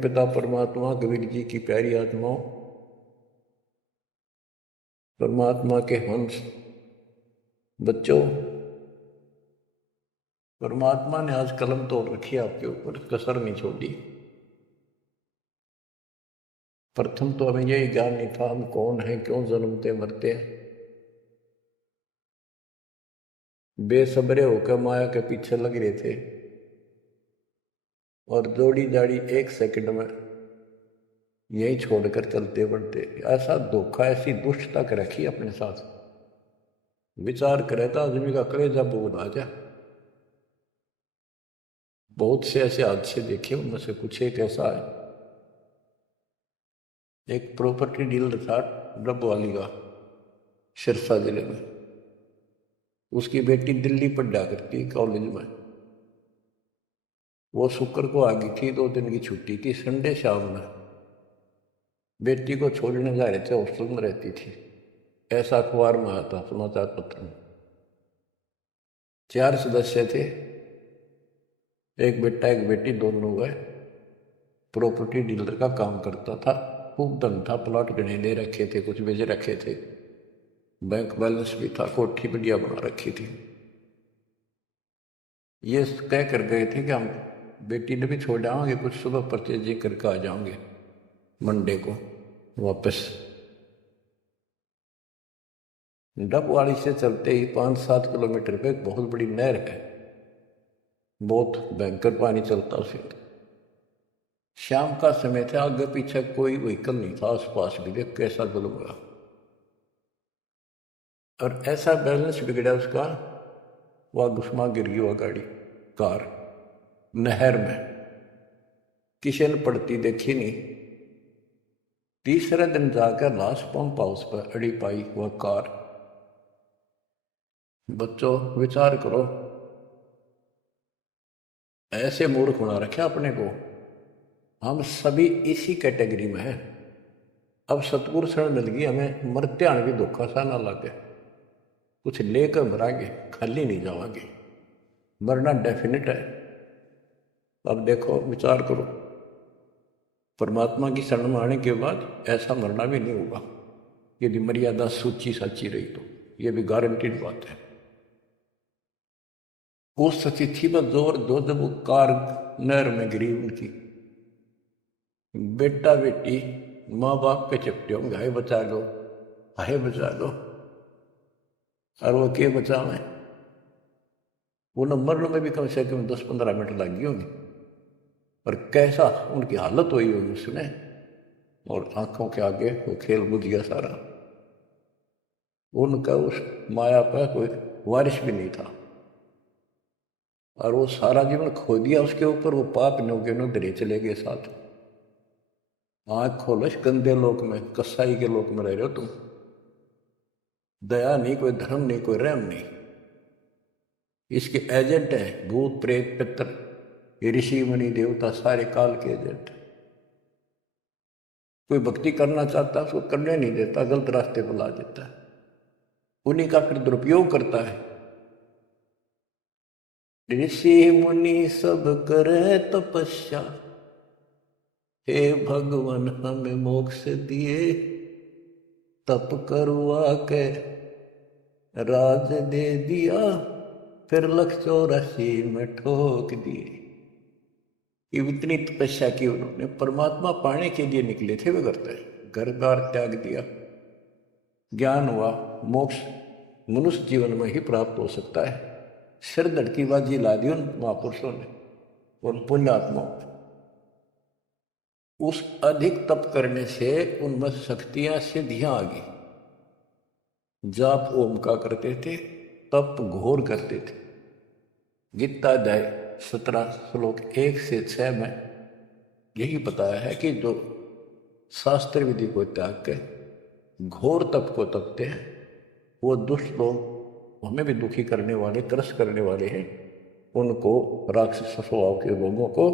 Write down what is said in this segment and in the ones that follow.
पिता परमात्मा, कबीर जी की प्यारी आत्माओं, परमात्मा के हंस बच्चों, परमात्मा ने आज कलम तोड़ रखी है आपके ऊपर, कसर नहीं छोड़ी। प्रथम तो हमें यही ज्ञान नहीं था हम कौन हैं, क्यों जन्मते मरते हैं। बेसब्रे होकर माया के पीछे लग रहे थे और जोड़ी जाड़ी एक सेकंड में यही छोड़कर चलते बढ़ते। ऐसा धोखा, ऐसी दुष्टता कर रखी अपने साथ। विचार करे तो आदमी का कलेजा बोल आ जाए। बहुत से ऐसे हादसे देखे, उनमें से कुछ एक ऐसा है। एक प्रॉपर्टी डीलर था डबवाली का, सिरसा जिले में। उसकी बेटी दिल्ली पढ़ा करती कॉलेज में। वो शुक्र को आ गई थी, 2 दिन की छुट्टी थी। संडे शाम में बेटी को छोड़ने जा रहे थे, हॉस्टल में रहती थी। ऐसा अखबार में आया था, समाचार पत्र में। 4 सदस्य थे, एक बेटा एक बेटी, दोनों गए। प्रॉपर्टी डीलर का काम करता था, खूब धन था, प्लॉट गणे ले रखे थे, कुछ बेच रखे थे, बैंक बैलेंस भी था, कोठी बढ़िया बना रखी थी। ये कह कर गए थे कि हम बेटी ने भी छोड़ आएंगे, कुछ सुबह परचेजिंग करके आ जाओगे मंडे को वापस। डबवाड़ी से चलते ही 5-7 किलोमीटर पे एक बहुत बड़ी नहर है, बहुत भयंकर पानी चलता उसे। शाम का समय था, आगे पीछे कोई व्हीकल नहीं था आसपास भी। देख कैसा जुल्म हुआ, और ऐसा बैलेंस बिगड़ा उसका, वह घुसमा गिर गई वह गाड़ी, कार नहर में। किसी ने पड़ती देखी नहीं। तीसरे दिन जाकर लाश पंप हाउस पर अड़ी पाई वह कार। बच्चों विचार करो, ऐसे मूर्ख बना रखे अपने को। हम सभी इसी कैटेगरी में हैं। अब सतगुरु शरण मिल गई हमें, मरते आने भी धोखा सा ना लगे। कुछ लेकर मरांगे, खाली नहीं जावांगे। मरना डेफिनेट है। अब देखो विचार करो, परमात्मा की शरण में आने के बाद ऐसा मरना भी नहीं होगा यदि मर्यादा सूची साची रही तो। यह भी गारंटीड बात है। उस तिथि में जोर दो जब वो कार नहर में गिरी, उनकी बेटा बेटी माँ बाप के चपटे होंगे, हाय बचा लो, हाय बचा लो। और वो के बचावे, वो न मरने में भी कम से कम 10-15 मिनट लग गई होंगी। और कैसा उनकी हालत हुई होगी उसने, और आंखों के आगे वो खेल बुझ गया सारा। उनका उस माया पर कोई वारिश भी नहीं था, और वो सारा जीवन खो दिया उसके ऊपर। वो पाप नौके नो धरे चले गए साथ। आंख खोलश, गंदे लोक में, कसाई के लोक में रह रहे हो तुम। दया नहीं, कोई धर्म नहीं, कोई रहम नहीं। इसके एजेंट हैं भूत प्रेत पितर, ये ऋषि मुनि देवता, सारे काल के एजेंट। कोई भक्ति करना चाहता है उसको करने नहीं देता, गलत रास्ते पर ला देता है। उन्हीं का फिर दुरुपयोग करता है। ऋषि मुनि सब करे तपस्या, हे भगवान हमें मोक्ष दिए। तप करवा के राज दे दिया, फिर 184 में ठोक दिए। ये इतनी तपस्या की उन्होंने, परमात्मा पाने के लिए निकले थे वे करते, घर बार त्याग दिया। ज्ञान हुआ, मोक्ष मनुष्य जीवन में ही प्राप्त हो सकता है। सिर धड़की बाजी ला दी उन महापुरुषों ने, उन पुण्यात्माओं। उस अधिक तप करने से उनमें शक्तियां सिद्धियां आ गई। जाप ओम का करते थे, तप घोर करते थे। गीता अध्याय 17 श्लोक 1 से 6 में यही बताया है कि जो शास्त्र विधि को त्याग के घोर तप को तपते हैं, वो दुष्ट लोग, हमें भी दुखी करने वाले, त्रस्त करने वाले हैं, उनको, राक्षस स्वभाव के लोगों को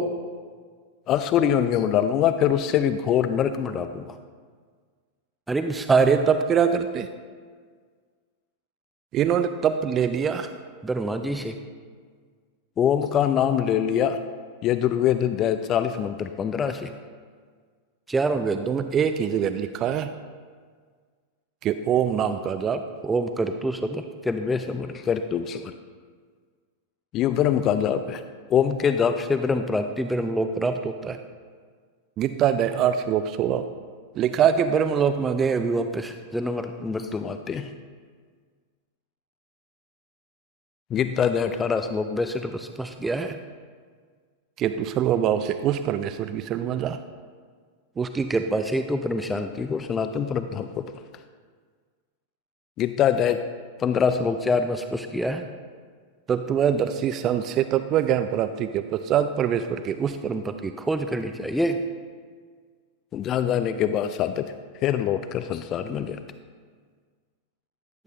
असुर योनियों में डालूंगा, फिर उससे भी घोर नरक में डालूंगा। अरे सारे तप क्या करते, इन्होंने तप ले लिया ब्रह्मा जी से, ओम का नाम ले लिया यजुर्वेद अध्याय 40 मंत्र 15 से। चारों वेदों में एक ही जगह लिखा है कि ओम नाम का जाप, ओम करतु सबर, करवे सबर, करतु सबर, ये ब्रह्म का जाप है। ओम के जाप से ब्रह्म प्राप्ति, ब्रह्म लोक प्राप्त होता है। गीता अध्याय 8 श्लोक 16 लिखा कि ब्रह्म लोक में गए अभी वापस जन्म मृत्यु में आते हैं। गीता अध्याय 18 श्लोक 62 पर स्पष्ट किया है कि तू सर्वभाव से उस परमेश्वर की शरण में जा, उसकी कृपा से तो परम शांति को, सनातन परम धाम को प्राप्त। गीता अध्याय 15 श्लोक 4 में स्पष्ट किया है, तत्वदर्शी संत से तत्व ज्ञान प्राप्ति के पश्चात परमेश्वर के उस परम पद की खोज करनी चाहिए, जहां जाने के बाद साधक फिर लौटकर संसार में जाते।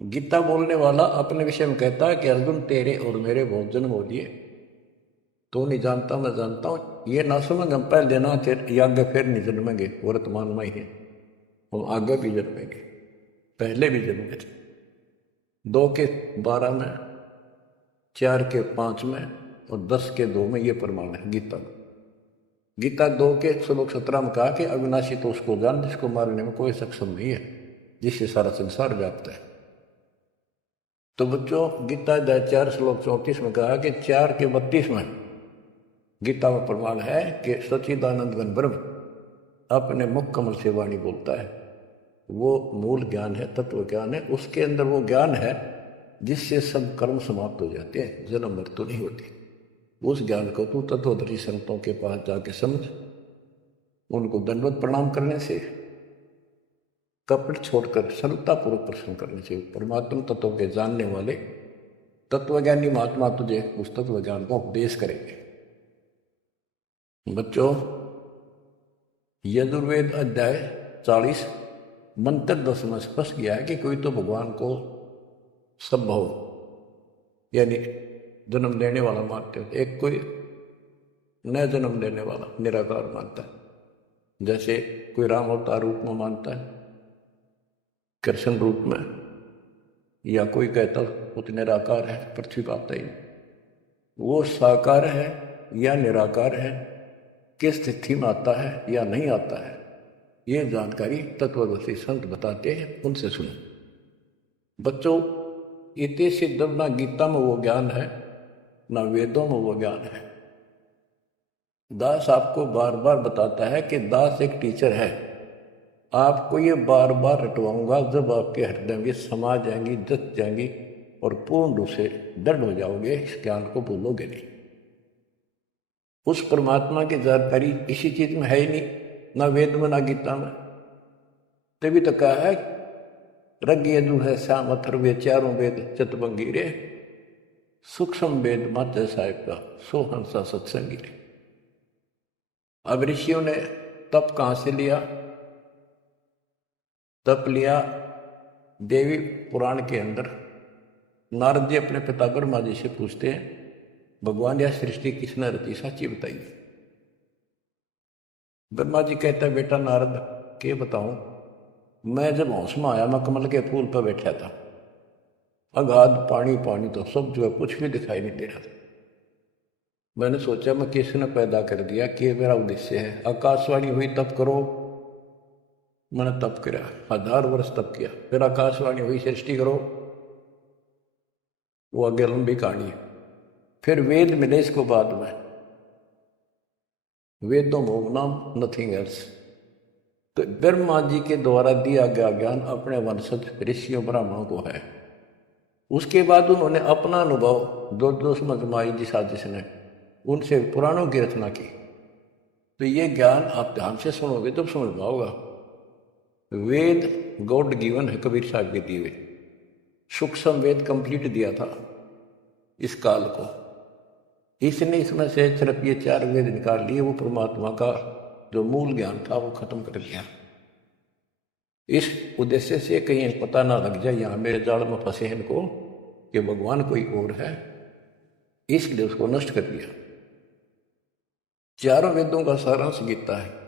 गीता बोलने वाला अपने विषय में कहता है कि अर्जुन तेरे और मेरे बहुत जन्म हो लिए, तो नहीं जानता मैं जानता हूं, ये ना समझ हम पहले देना आगे फिर नहीं जन्मेंगे, वर्तमान में ही है, हम आगे भी जन्मेंगे, पहले भी जन्मे थे। 2 के 12 में, 4 के 5 में और 10 के 2 में ये प्रमाण है गीता में। गीता 2 के श्लोक 17 में कहा कि अविनाशी तो उसको जान जिसको मारने में कोई सक्षम नहीं है, जिससे सारा संसार व्याप्त है। तो बच्चों गीता अध्याय 4 श्लोक 34 में कहा कि 4 के 32 में गीता में प्रमाण है कि सच्चिदानंद घन ब्रह्म अपने मुख कमल से वाणी बोलता है। वो मूल ज्ञान है, तत्व ज्ञान है, उसके अंदर वो ज्ञान है जिससे सब कर्म समाप्त हो जाते हैं, जन्म मृत्यु नहीं होती। उस ज्ञान को तू तत्वदर्शी संतों के पास जाके समझ, उनको दंडवत प्रणाम करने से, कपट छोड़कर सरलतापूर्वक प्रश्न करने से परमात्मा तत्व के जानने वाले तत्वज्ञानी महात्मा तुझे उस तत्व ज्ञान का उपदेश करेंगे। बच्चों यजुर्वेद अध्याय 40 मंत्र 10 में स्पष्ट किया है कि कोई तो भगवान को संभव यानी जन्म देने वाला मानते हैं, एक कोई न जन्म देने वाला निराकार मानता है। जैसे कोई राम अवतार रूप में मानता है, कृष्ण रूप में, या कोई कहता वो तो निराकार है, पृथ्वी पर आता ही नहीं। वो साकार है या निराकार है, किस स्थिति में आता है या नहीं आता है, ये जानकारी तत्वदर्शी संत बताते हैं, उनसे सुनो। बच्चों इति सिद्धम, ना गीता में वो ज्ञान है ना वेदों में वो ज्ञान है। दास आपको बार बार बताता है कि दास एक टीचर है, आपको ये बार बार रटवाऊंगा, जब आपके हृदय में समा जाएंगी, जच जाएंगी और पूर्ण रूप से दृढ़ हो जाओगे, इस ज्ञान को भूलोगे नहीं। उस परमात्मा की जानकारी किसी चीज में है ही नहीं, ना वेद में ना गीता में। तभी तो कहा है रग यदु है श्याम अथर्वे चारों वेद चतुर्भंगी रे, सूक्ष्म वेद माते साहेब का सो हंसा सत्संगी रे। अब ऋषियों ने तप कहां से लिया? तप लिया देवी पुराण के अंदर। नारद जी अपने पिता ब्रह्मा जी से पूछते हैं, भगवान यह सृष्टि किसने रची, सच्ची बताइए। ब्रह्मा जी कहता है, बेटा नारद के बताऊं, मैं जब होश में आया मैं कमल के फूल पर बैठा था, अगाध पानी पानी तो सब जो है कुछ भी दिखाई नहीं दे रहा था। मैंने सोचा मैं किसने पैदा कर दिया, कि मेरा उद्देश्य है। आकाशवाणी हुई तप करो, मैंने तप किया, 1000 वर्ष तप किया। फिर आकाशवाणी हुई सृष्टि करो, वो आगे लंबी कहानी है। फिर वेद मिले इसको बाद में, वेदों में नाम नथिंग एल्स। तो ब्रह्मा जी के द्वारा दिया गया ज्ञान अपने वंशज ऋषियों ब्राह्मणों को है। उसके बाद उन्होंने अपना अनुभव जो समझ माई जी साजिश ने उनसे पुराणों की रचना की। तो ये ज्ञान आप ध्यान से सुनोगे तब समझ पाओगा। वेद गॉड गिवन है, कबीर साहब के दिए हुए। सूक्ष्म वेद कंप्लीट दिया था इस काल को, इसने इसमें से सिर्फ ये 4 वेद निकाल लिए, वो परमात्मा का जो मूल ज्ञान था वो खत्म कर दिया। इस उद्देश्य से कहीं पता ना लग जाए यहाँ मेरे जाल में फंसे हैं इनको कि भगवान कोई और है, इसलिए उसको नष्ट कर दिया। 4 वेदों का सारांश गीता है।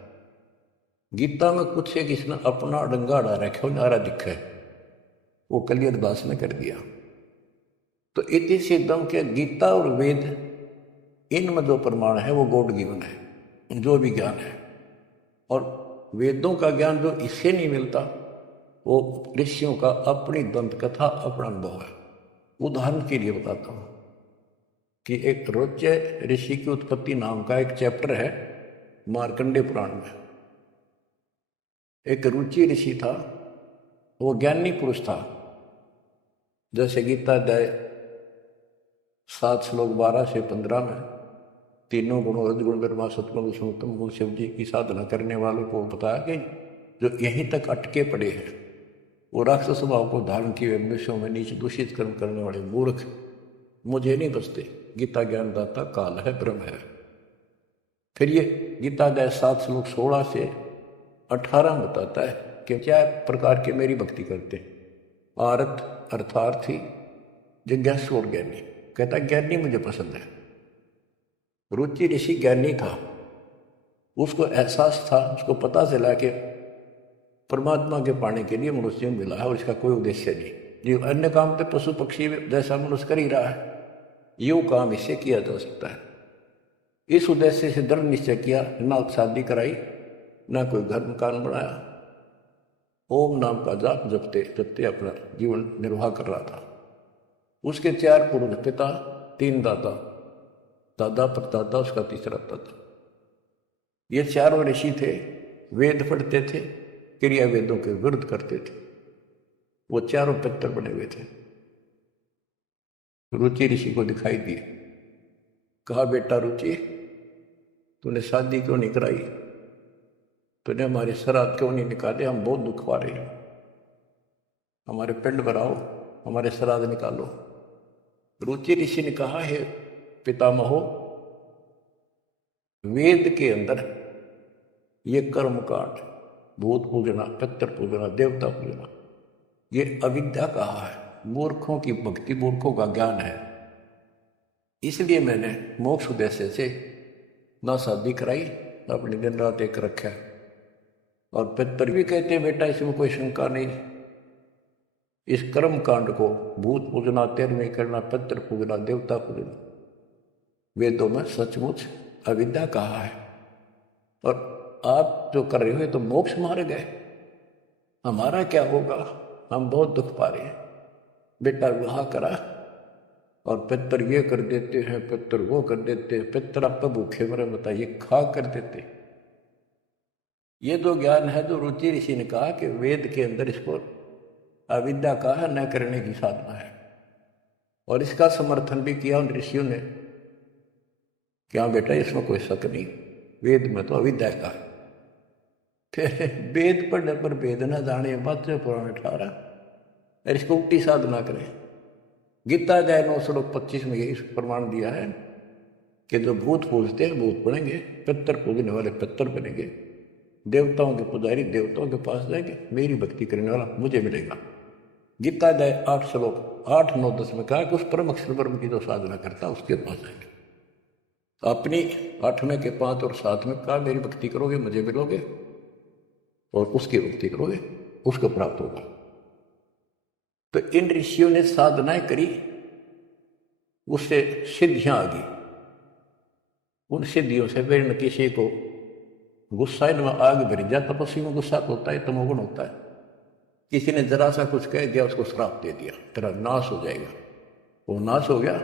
गीता में कुछ एक इसने अपना डंगा अड़ा रखा, नारा दिखा है, वो कलियर दास ने कर दिया। तो इति सिद्धम के गीता और वेद, इनमें जो प्रमाण है वो गॉड गिवन है, जो भी ज्ञान है। और वेदों का ज्ञान जो इससे नहीं मिलता, वो ऋषियों का अपनी दंत कथा, अपना अनुभव है। उदाहरण के लिए बताता हूँ कि एक रोच्य ऋषि की उत्पत्ति नाम का एक चैप्टर है मार्कंडेय पुराण में। एक रुचि ऋषि था, वो ज्ञानी पुरुष था। जैसे गीता अध्याय 7 श्लोक 12 से 15 में तीनों गुणों रजगुण ब्रह्मा सतगुण विष्णुतम गुण शिव जी की साधना करने वालों को बताया कि जो यहीं तक अटके पड़े हैं, वो राक्षस स्वभाव को धारण किए मनुष्यों में नीचे दूषित कर्म करने वाले मूर्ख मुझे नहीं बचते। गीता ज्ञानदाता काल है, ब्रह्म है। फिर ये गीता अध्याय 7 श्लोक 16 से 18 बताता है कि क्या प्रकार के मेरी भक्ति करते हैं। आरत अर्थार्थी, जिज्ञासु और ज्ञानी। कहता ज्ञानी मुझे पसंद है। रुचि ऋषि ज्ञानी था, उसको एहसास था, उसको पता चला कि परमात्मा के पाने के लिए मनुष्य मिला है और इसका कोई उद्देश्य नहीं। जो अन्य काम पे पशु पक्षी जैसा मनुष्य कर ही रहा है, यो काम इससे किया जा सकता है। इस उद्देश्य से दृढ़ निश्चय किया, ना शादी कराई, ना कोई घर मकान बनाया, ओम नाम का जाप जपते जपते अपना जीवन निर्वाह कर रहा था। उसके 4 पूर्व पिता, 3 दादा, दादा परदादा, उसका तीसरा दादा। ये चारों ऋषि थे, वेद पढ़ते थे, क्रिया वेदों के विरुद्ध करते थे। वो चारों पितर बने हुए थे। रुचि ऋषि को दिखाई दिए, कहा बेटा रुचि, तूने शादी क्यों नहीं कराई, तूने हमारे श्राद्ध क्यों नहीं निकाले, हम बहुत दुख पा रहे हैं, हमारे पिंड भराओ, हमारे श्राद्ध निकालो। रुचि ऋषि ने कहा है पितामहो, वेद के अंदर ये कर्म कांड, भूत पूजना, पितर पूजना, देवता पूजना, ये अविद्या कहा है, मूर्खों की भक्ति, मूर्खों का ज्ञान है। इसलिए मैंने मोक्ष उद्देश्य से ना शादी कराई, अपनी दिन रात एक रखा। और पितर भी कहते हैं बेटा इसमें कोई शंका नहीं, इस कर्म कांड को भूत पूजना, तेरहवीं करना, पितर पूजना, देवता पूजना, वेदों में सचमुच अविद्या कहा है। और आप जो कर रहे हो तो मोक्ष मारे गए, हमारा क्या होगा, हम बहुत दुख पा रहे हैं। बेटा विवाह करा, और पितर ये कर देते हैं, पितर वो कर देते हैं, पितर आप भूखे मरे बताइए, खा कर देते। ये जो ज्ञान है, जो रुचि ऋषि ने कहा कि वेद के अंदर इसको अविद्या कहा न करने की साधना है, और इसका समर्थन भी किया उन ऋषियों ने। क्या बेटा इसमें कोई शक नहीं, वेद में तो अविद्या का है। फिर वेद पढ़ने पर वेद न जाने बात पुराण 18, और इसको उल्टी साधना करें। गीता अध्याय 9 श्लोक 25 में यही प्रमाण दिया है कि जो भूत पूजते हैं भूत बनेंगे, पितर पूजने वाले पितर बनेंगे, देवताओं के पुजारी देवताओं के पास जाएंगे, मेरी भक्ति करने वाला मुझे मिलेगा। गीता अध्याय 8 श्लोक 8, 9, 10 में कहा कि उस परम अक्षर ब्रह्म की जो साधना करता है उसके पास जाएंगे। अपनी 8वें के 5 और 7 में कहा मेरी भक्ति करोगे मुझे मिलोगे, और उसकी भक्ति करोगे उसको प्राप्त होगा। तो इन ऋषियों ने साधनाएं करी, उससे सिद्धियां आ गई। उन सिद्धियों से फिर किसी को गुस्सा इनमें आग भर जाए, तपस्वी में गुस्सा तो होता है, तमोगुण होता है। किसी ने जरा सा कुछ कह दिया, उसको श्राप दे दिया, तेरा नाश हो जाएगा। वो नाश हो गया,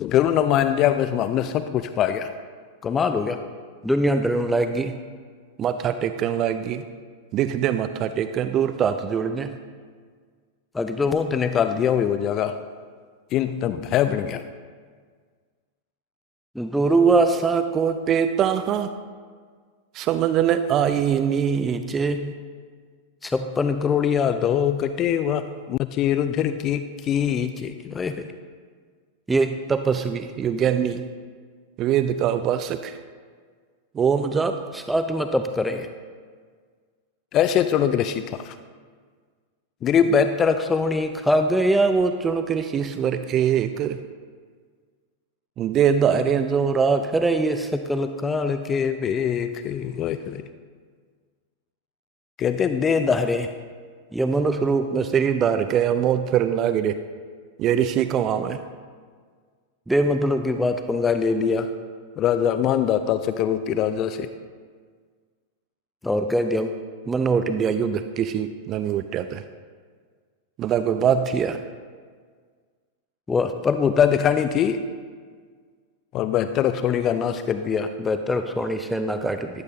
फिर उन्होंने मान लिया बस हमने सब कुछ पा गया, कमाल हो गया। दुनिया डरने लगेगी, माथा टेकने लगेगी, दिख दे माथा टेकन, दूर हाथ जोड़ने, अगर तो मुंह निकाल दिया हुई हो जाएगा। इन तब भय बन गया। दुर्वासा को पेता समझने आई नीचे, 56 करोड़िया दो कटेवा, मची रुधिर की कीचे। ये तपस्वी, ये ज्ञानी, वेद का उपासक, ओम जाप 7 में तप करेंगे। ऐसे चुनक ऋषि था। गरीब 72 सोनी खा गया वो चुनक ऋषि स्वर एक, दे धारे जो राख रहे सकल काल के बेख। कहते दे धारे, ये मनुष्य रूप में शरीर धार के मौत फिर लाग रहे, ये ऋषि कवा में बे मतलब की बात पंगा ले लिया राजा मानदाता चक्रवर्ती राजा से। और कह दिया मन उठ दिया युद्ध किसी न नहीं उठा था। बता कोई बात थी यार, वो प्रभुता दिखानी थी और 72 सोनी का नाश कर दिया। 72 सोनी सेना काट दी।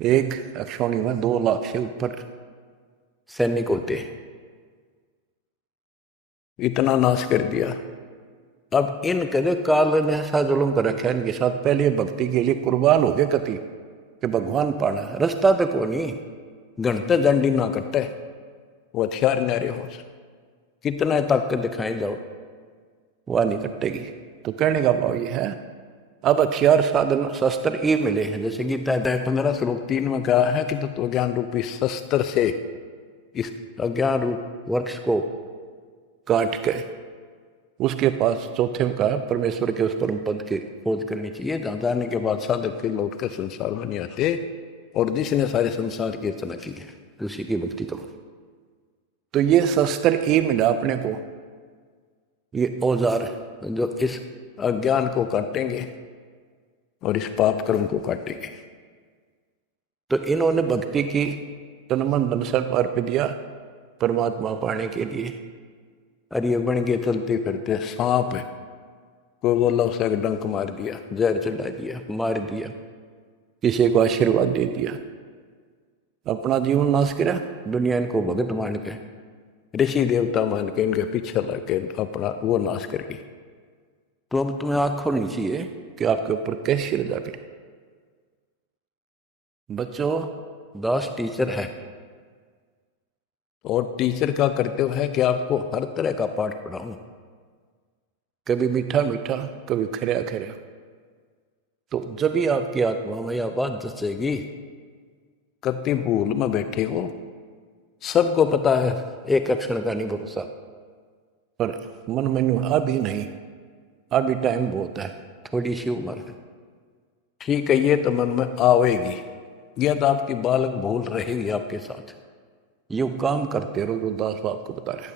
एक अक्षौणी में 2 लाख से ऊपर सैनिक होते, इतना नाश कर दिया। अब इन कदे काल ने ऐसा जुल्म कर रखा है इनके साथ, पहले भक्ति के लिए कुर्बान हो गए कति कि भगवान पाना रास्ता तो को नहीं, गणते दंडी ना कटे, वो हथियार नारे हो कितना ताकत दिखाई जाओ वह नहीं कटेगी। तो कहने का भाव ये है अब हथियार साधन शस्त्र ये मिले हैं, जैसे गीता अध्याय 15 श्लोक 3 में कहा है कि तत्व ज्ञान रूपी शस्त्र से इस अज्ञान रूप वृक्ष को काट के उसके पास चौथे में कहा परमेश्वर के उस परम पद की खोज करनी चाहिए, जहाँ जाने के बाद साधक फिर लौट कर संसार में नहीं आते और जिसने सारे संसार की रचना की है उसी की भक्ति करो। तो ये शस्त्र ये मिला अपने को, ये औजार जो इस अज्ञान को काटेंगे और इस पाप कर्म को काटेंगे। तो इन्होंने भक्ति की तन मन धन सर्व अर्प दिया परमात्मा पाने के लिए। और ये बन के चलते फिरते सांप है, कोई बोला उसे डंक मार दिया, जहर चढ़ा दिया, मार दिया, किसी को आशीर्वाद दे दिया, अपना जीवन नाश करा, दुनिया इनको भगत मान के ऋषि देवता मान के इनके पीछे लग के अपना वो नाश कर गई। तो अब तुम्हें आँख खोलनी चाहिए कि आपके ऊपर कैसी रजा करे। बच्चों दास टीचर है और टीचर का कर्तव्य है कि आपको हर तरह का पाठ पढ़ाऊं, कभी मीठा मीठा कभी खरा खरा। तो जब भी आपकी आत्मा में यह बात जचेगी कति भूल में बैठे हो, सबको पता है एक अक्षर का नहीं भरोसा, पर मन मेन्यू अभी नहीं, अभी टाइम बहुत है, थोड़ी सी उम्र है, ठीक है ये तो मन में आवेगी। यह तो आपकी बालक भूल रहेगी आपके साथ। यू काम करते रहो जो दास बाप को बता रहे,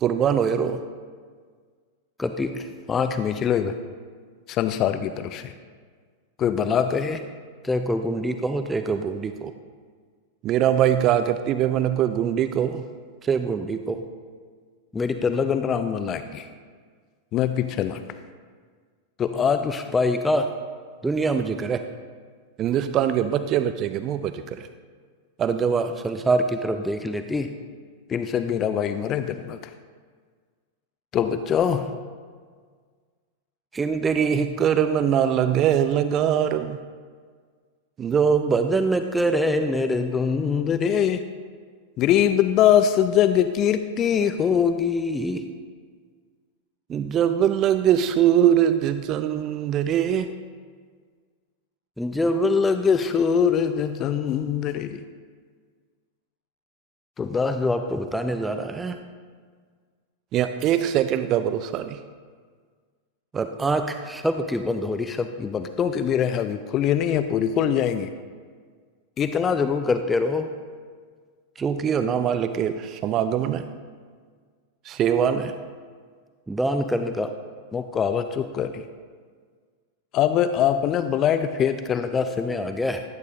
कुर्बान हो रहो, कति आंख मीच लो संसार की तरफ से। कोई भला कहे चाहे कोई गुंडी कहो चाहे कोई बूंदी कहो। मेरा भाई कहा करती वे मैंने कोई गुंडी कहो चाहे बूंदी कहो, मेरी तो लगन राम में लाएंगी, मैं पीछे नाटू। तो आज उस भाई का दुनिया में जिक्र है, हिंदुस्तान के बच्चे बच्चे के मुंह पर जिक्र है। और जब वह संसार की तरफ देख लेती तीन से मेरा भाई मरे दिन में। तो बच्चों इंद्री कर्म न लगे लगार, जो भजन करे निर्द्वंद रे, गरीब दास जग कीर्ति होगी, जब लग सूरज चंद्रे, जब लग सूरज चंद्रे। तो दास जो आपको बताने जा रहा है यहाँ 1 सेकंड का भरोसा नहीं, और आंख सबकी बंद हो रही, सबकी भक्तों की भी रह अभी खुली नहीं है, पूरी खुल जाएंगी। इतना जरूर करते रहो चूंकि हो नाम वाले के समागम ने, सेवा ने, दान करने का मौका आवा चुक करी। अब आपने ब्लाइंड फेथ करने का समय आ गया है।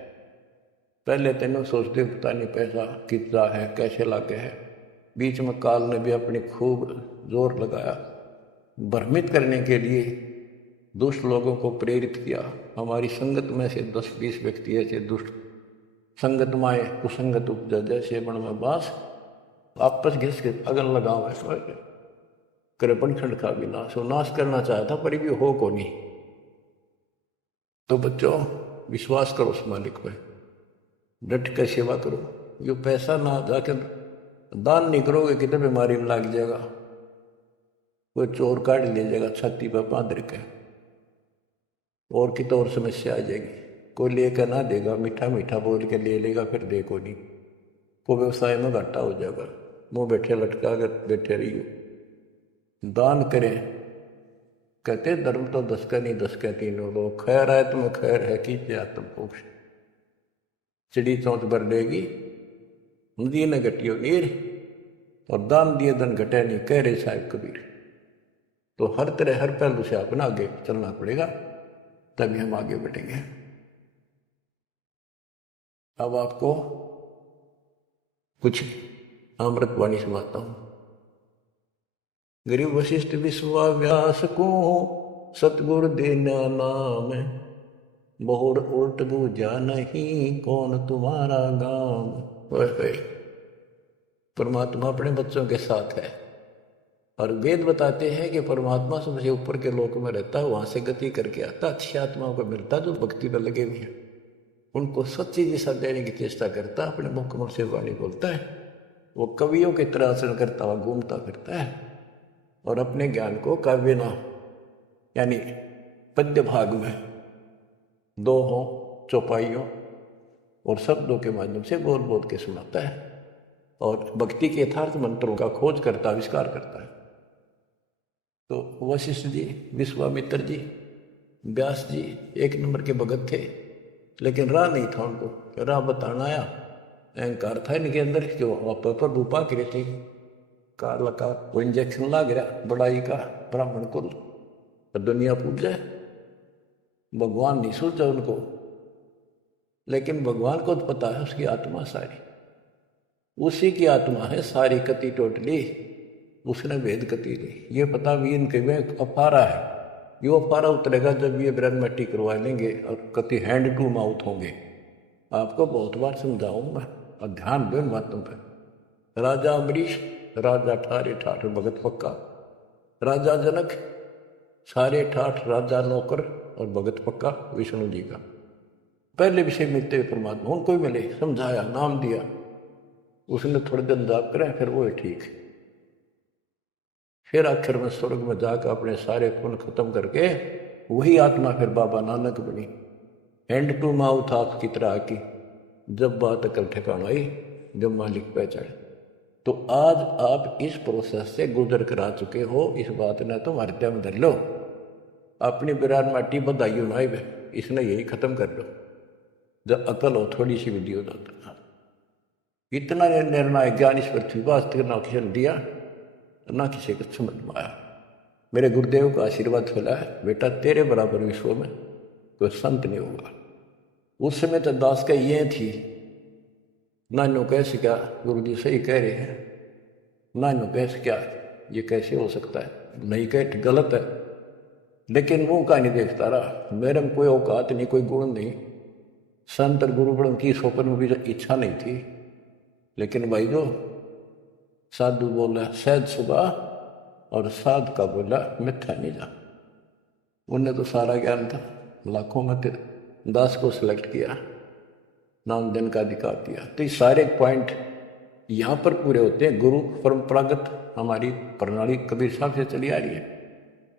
पहले तेनों सोचते पता नहीं पैसा कितना है कैसे लागे है, बीच में काल ने भी अपनी खूब जोर लगाया भ्रमित करने के लिए, दुष्ट लोगों को प्रेरित किया। हमारी संगत में से 10-20 व्यक्ति ऐसे दुष्ट संगत माए कुसंगत उपजा जैसे बण में बांस, आपस घिस के अगल लगाओ कृपण खंड का भी नाश हो, नाश करना चाहता पर भी हो को नहीं। तो बच्चों विश्वास करो उस मालिक पे, डट कर सेवा करो। यो पैसा ना जाकर दान नहीं करोगे कितने बीमारी में लग जाएगा, कोई चोर काट ले जाएगा छाती पर बांध के, और कित और समस्या आ जाएगी। कोई लेकर ना देगा, मीठा मीठा बोल के ले लेगा फिर देखो नहीं, कोई व्यवसाय में घाटा हो जाएगा, मुँह बैठे लटका कर बैठे रहिए। दान करें, कहते धर्म तो 10 का नहीं 10 का तीनों लोग, खैर आए तुम्हें खैर है कीजिए आत्मपोष, चिड़ी चौंच भर देगी नदी न घटियो नीर, और दान दिए धन घटे नहीं कह रहे साहिब कबीर। तो हर तरह हर पहलू से अपना आगे चलना पड़ेगा, तभी हम आगे बढ़ेंगे। अब आपको कुछ अमृत वाणी सुनाता हूं। गरीब वशिष्ठ विश्वाव्यास को सतगुरु देना नाम, बहुर उल्ट बूझा नहीं कौन तुम्हारा गाम। परमात्मा अपने बच्चों के साथ है और वेद बताते हैं कि परमात्मा सबसे ऊपर के लोक में रहता है, वहां से गति करके आता, अच्छी आत्माओं को मिलता जो भक्ति में लगे हुए हैं, उनको सच्ची दिशा देने की चेष्टा करता, अपने मुखमल से वाणी बोलता है, वो कवियों की तरह आचरण करता हुआ घूमता फिरता है और अपने ज्ञान को काव्य ना यानी पद्य भाग में दोहों, चौपाइयों और शब्दों के माध्यम से बोल बोल के सुनाता है और भक्ति के यथार्थ मंत्रों का खोज करता, आविष्कार करता है। तो वशिष्ठ जी, विश्वामित्र जी, व्यास जी एक नंबर के भगत थे, लेकिन राह नहीं था उनको, राह बताना आया। अहंकार था इनके अंदर जो पर रूपा गिरे थे, काला का वो इंजेक्शन ला गिरा बड़ाई का, ब्राह्मण कुल दुनिया पूज जाए, भगवान नहीं सोचा उनको, लेकिन भगवान को तो पता है उसकी आत्मा सारी उसी की आत्मा है, सारी कति टोटली उसने वेद कति ली। ये पता भी इनके में अपारा है, ये अपारा उतरेगा जब ये ब्रह्म मट्टी करवा लेंगे और कति हैंड टू माउथ होंगे। आपको बहुत बार समझाऊं मैं और ध्यान दो इन बातों पर। राजा अम्बरीश, राजा ठारे ठाठ भगत पक्का, राजा जनक सारे ठाठ राजा नौकर और भगत पक्का विष्णु जी का। पहले विषय मिलते हुए परमात्मा उनको ही मिले, समझाया, नाम दिया, उसने थोड़े दिन जाप करें, फिर वो है ठीक। फिर आखिर में स्वर्ग में जाकर अपने सारे पुण्य खत्म करके वही आत्मा फिर बाबा नानक बनी, हैंड टू माउथ आपकी तरह की। जब बात अकल ठिकाना आई, जब मालिक पहचाने, तो आज आप इस प्रोसेस से गुजर कर आ चुके हो। इस बात ने तो हृदय में धर लो, अपनी बिरान माटी बधाई ना, इसने यही खत्म कर लो। जब अकल हो थोड़ी सी विधि हो जाता, इतना निर्णय ज्ञान इस पृथ्वी वास्तव ना किसी ने दिया, ना किसी को समझ में आया। मेरे गुरुदेव का आशीर्वाद फैला है, बेटा तेरे बराबर विश्व में कोई संत नहीं होगा। उस समय तो दास का ये थी, नानू कैसे क्या, गुरु जी सही कह रहे हैं, नानू कैसे क्या, ये कैसे हो सकता है, नहीं कह गलत है, लेकिन वो का नहीं देखता रहा। मेरे में कोई औकात नहीं, कोई गुण नहीं, संत और गुरु बड़ों की सोपन में भी इच्छा नहीं थी। लेकिन भाई जो साधु बोला सहज सुबह और साध का बोला मिथ्या नहीं जा, उन्हें तो सारा ज्ञान था, लाखों में थे, दास को सिलेक्ट किया, नाम देने का अधिकार दिया। तो ये सारे पॉइंट यहाँ पर पूरे होते हैं। गुरु परंपरागत हमारी प्रणाली कबीर साहब से चली आ रही है,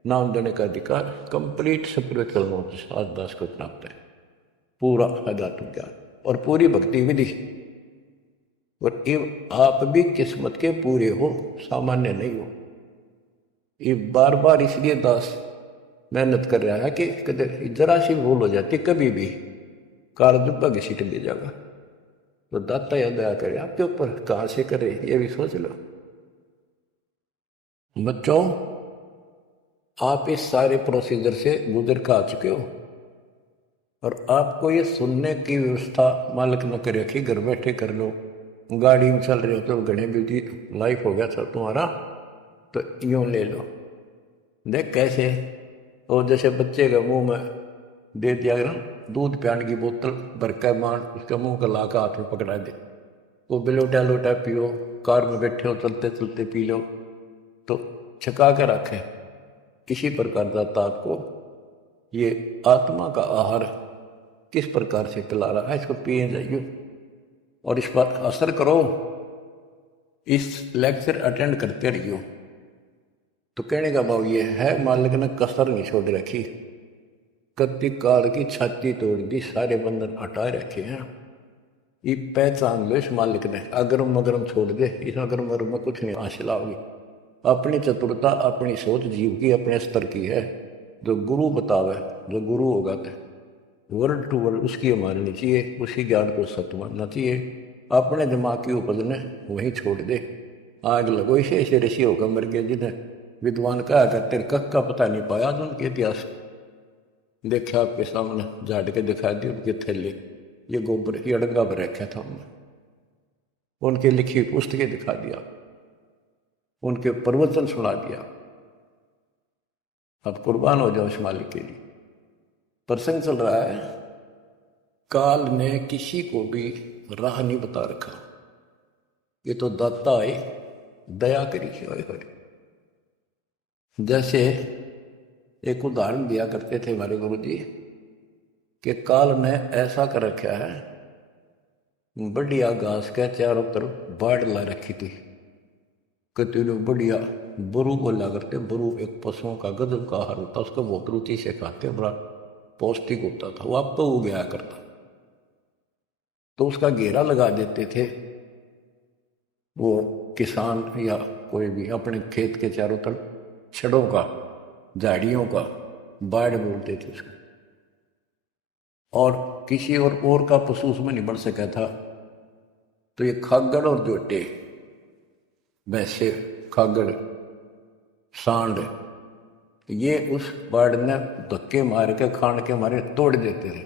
नाम देने का अधिकार कंप्लीट स्पिरिचुअल नॉलेज आज दास को प्राप्त है, पूरा अध्यात्म ज्ञान और पूरी भक्ति विधि। और ये आप भी किस्मत के पूरे हो, सामान्य नहीं हो। ये बार बार इसलिए दास मेहनत कर रहा है कि जरा सी भूल हो जाती कभी भी कारजुब्बा की सीट ले जाएगा। तो दाता या दया करे आपके ऊपर, कहाँ से करे ये भी सोच लो। बच्चों, आप इस सारे प्रोसीजर से गुजर कर आ चुके हो और आपको ये सुनने की व्यवस्था मालिक न कर रखी, घर बैठे कर लो। गाड़ी में चल रहे हो तो घने बिजी लाइफ हो गया था तुम्हारा, तो यूँ ले लो। देख कैसे, और जैसे बच्चे का मुंह में दे दिया ना दूध पियाने की बोतल भर कर, मान उसका मुंह का लाका हाथ में पकड़ा दे, वो बिलोटा लोटा पियो, कार में बैठे हो चलते चलते पी लो, तो छका कर रखे। किसी प्रकार जाता आपको ये आत्मा का आहार किस प्रकार से पिला रहा है, इसको पिए जाइए और इस पर असर करो। इस लेक्चर अटेंड करते रहियो। तो कहने का भाव ये है, मालिक ने कसर नहीं छोड़ रखी, कत्ती काल की छाती तोड़ दी, सारे बंधन हटाए रखे हैं। ये पहचान लो इस मालिक ने, अगरम मगरम छोड़ दे, इस अगरम मगरम में कुछ नहीं हासिल होगी। अपनी चतुरता अपनी सोच जीव की अपने स्तर की है, जो गुरु बतावे, जो गुरु होगा तो वर्ड टू वर्ड उसकी माननी चाहिए, उसी ज्ञान को सत्य मानना चाहिए। अपने दिमाग की उपज ने वहीं छोड़ दे। आग लगो इसे, ऐसे ऋषि होकर मर गए जिन्हें विद्वान कहा करते कख का पता नहीं पाया, जो उनके इतिहास देखा आपके सामने झाड़ के दिखा दी उनके थैले, ये गोबर ये अड़ंगा पर रखा था हमने, उनके लिखी पुस्तकें दिखा दिया, उनके प्रवचन सुना दिया। अब कुर्बान हो जाओ इस मालिक के लिए। प्रसंग चल रहा है, काल ने किसी को भी राह नहीं बता रखा, ये तो दाता है, दया करी है। जैसे एक उदाहरण दिया करते थे हमारे गुरु जी कि काल ने ऐसा कर रखा है, बढ़िया घास के चारों तरफ बाढ़ ला रखी थी, कतने बढ़िया बरू बोला करते। बरू एक पशुओं का गजब का आहार होता, उसको बहुत रुचि से खाते, बड़ा पौष्टिक होता था, वो आप तो उगाया करता। तो उसका घेरा लगा देते थे वो किसान या कोई भी अपने खेत के चारों तरफ, छड़ों का, झाड़ियों का, बाढ़ बोलते थे उसको। और किसी और का पशु उसमें नहीं बढ़ सका था, तो ये खागड़ और जोटे, भैंसे, खागड़, सांड, ये उस बाढ़ ने धक्के मार के खान के मारे तोड़ देते थे,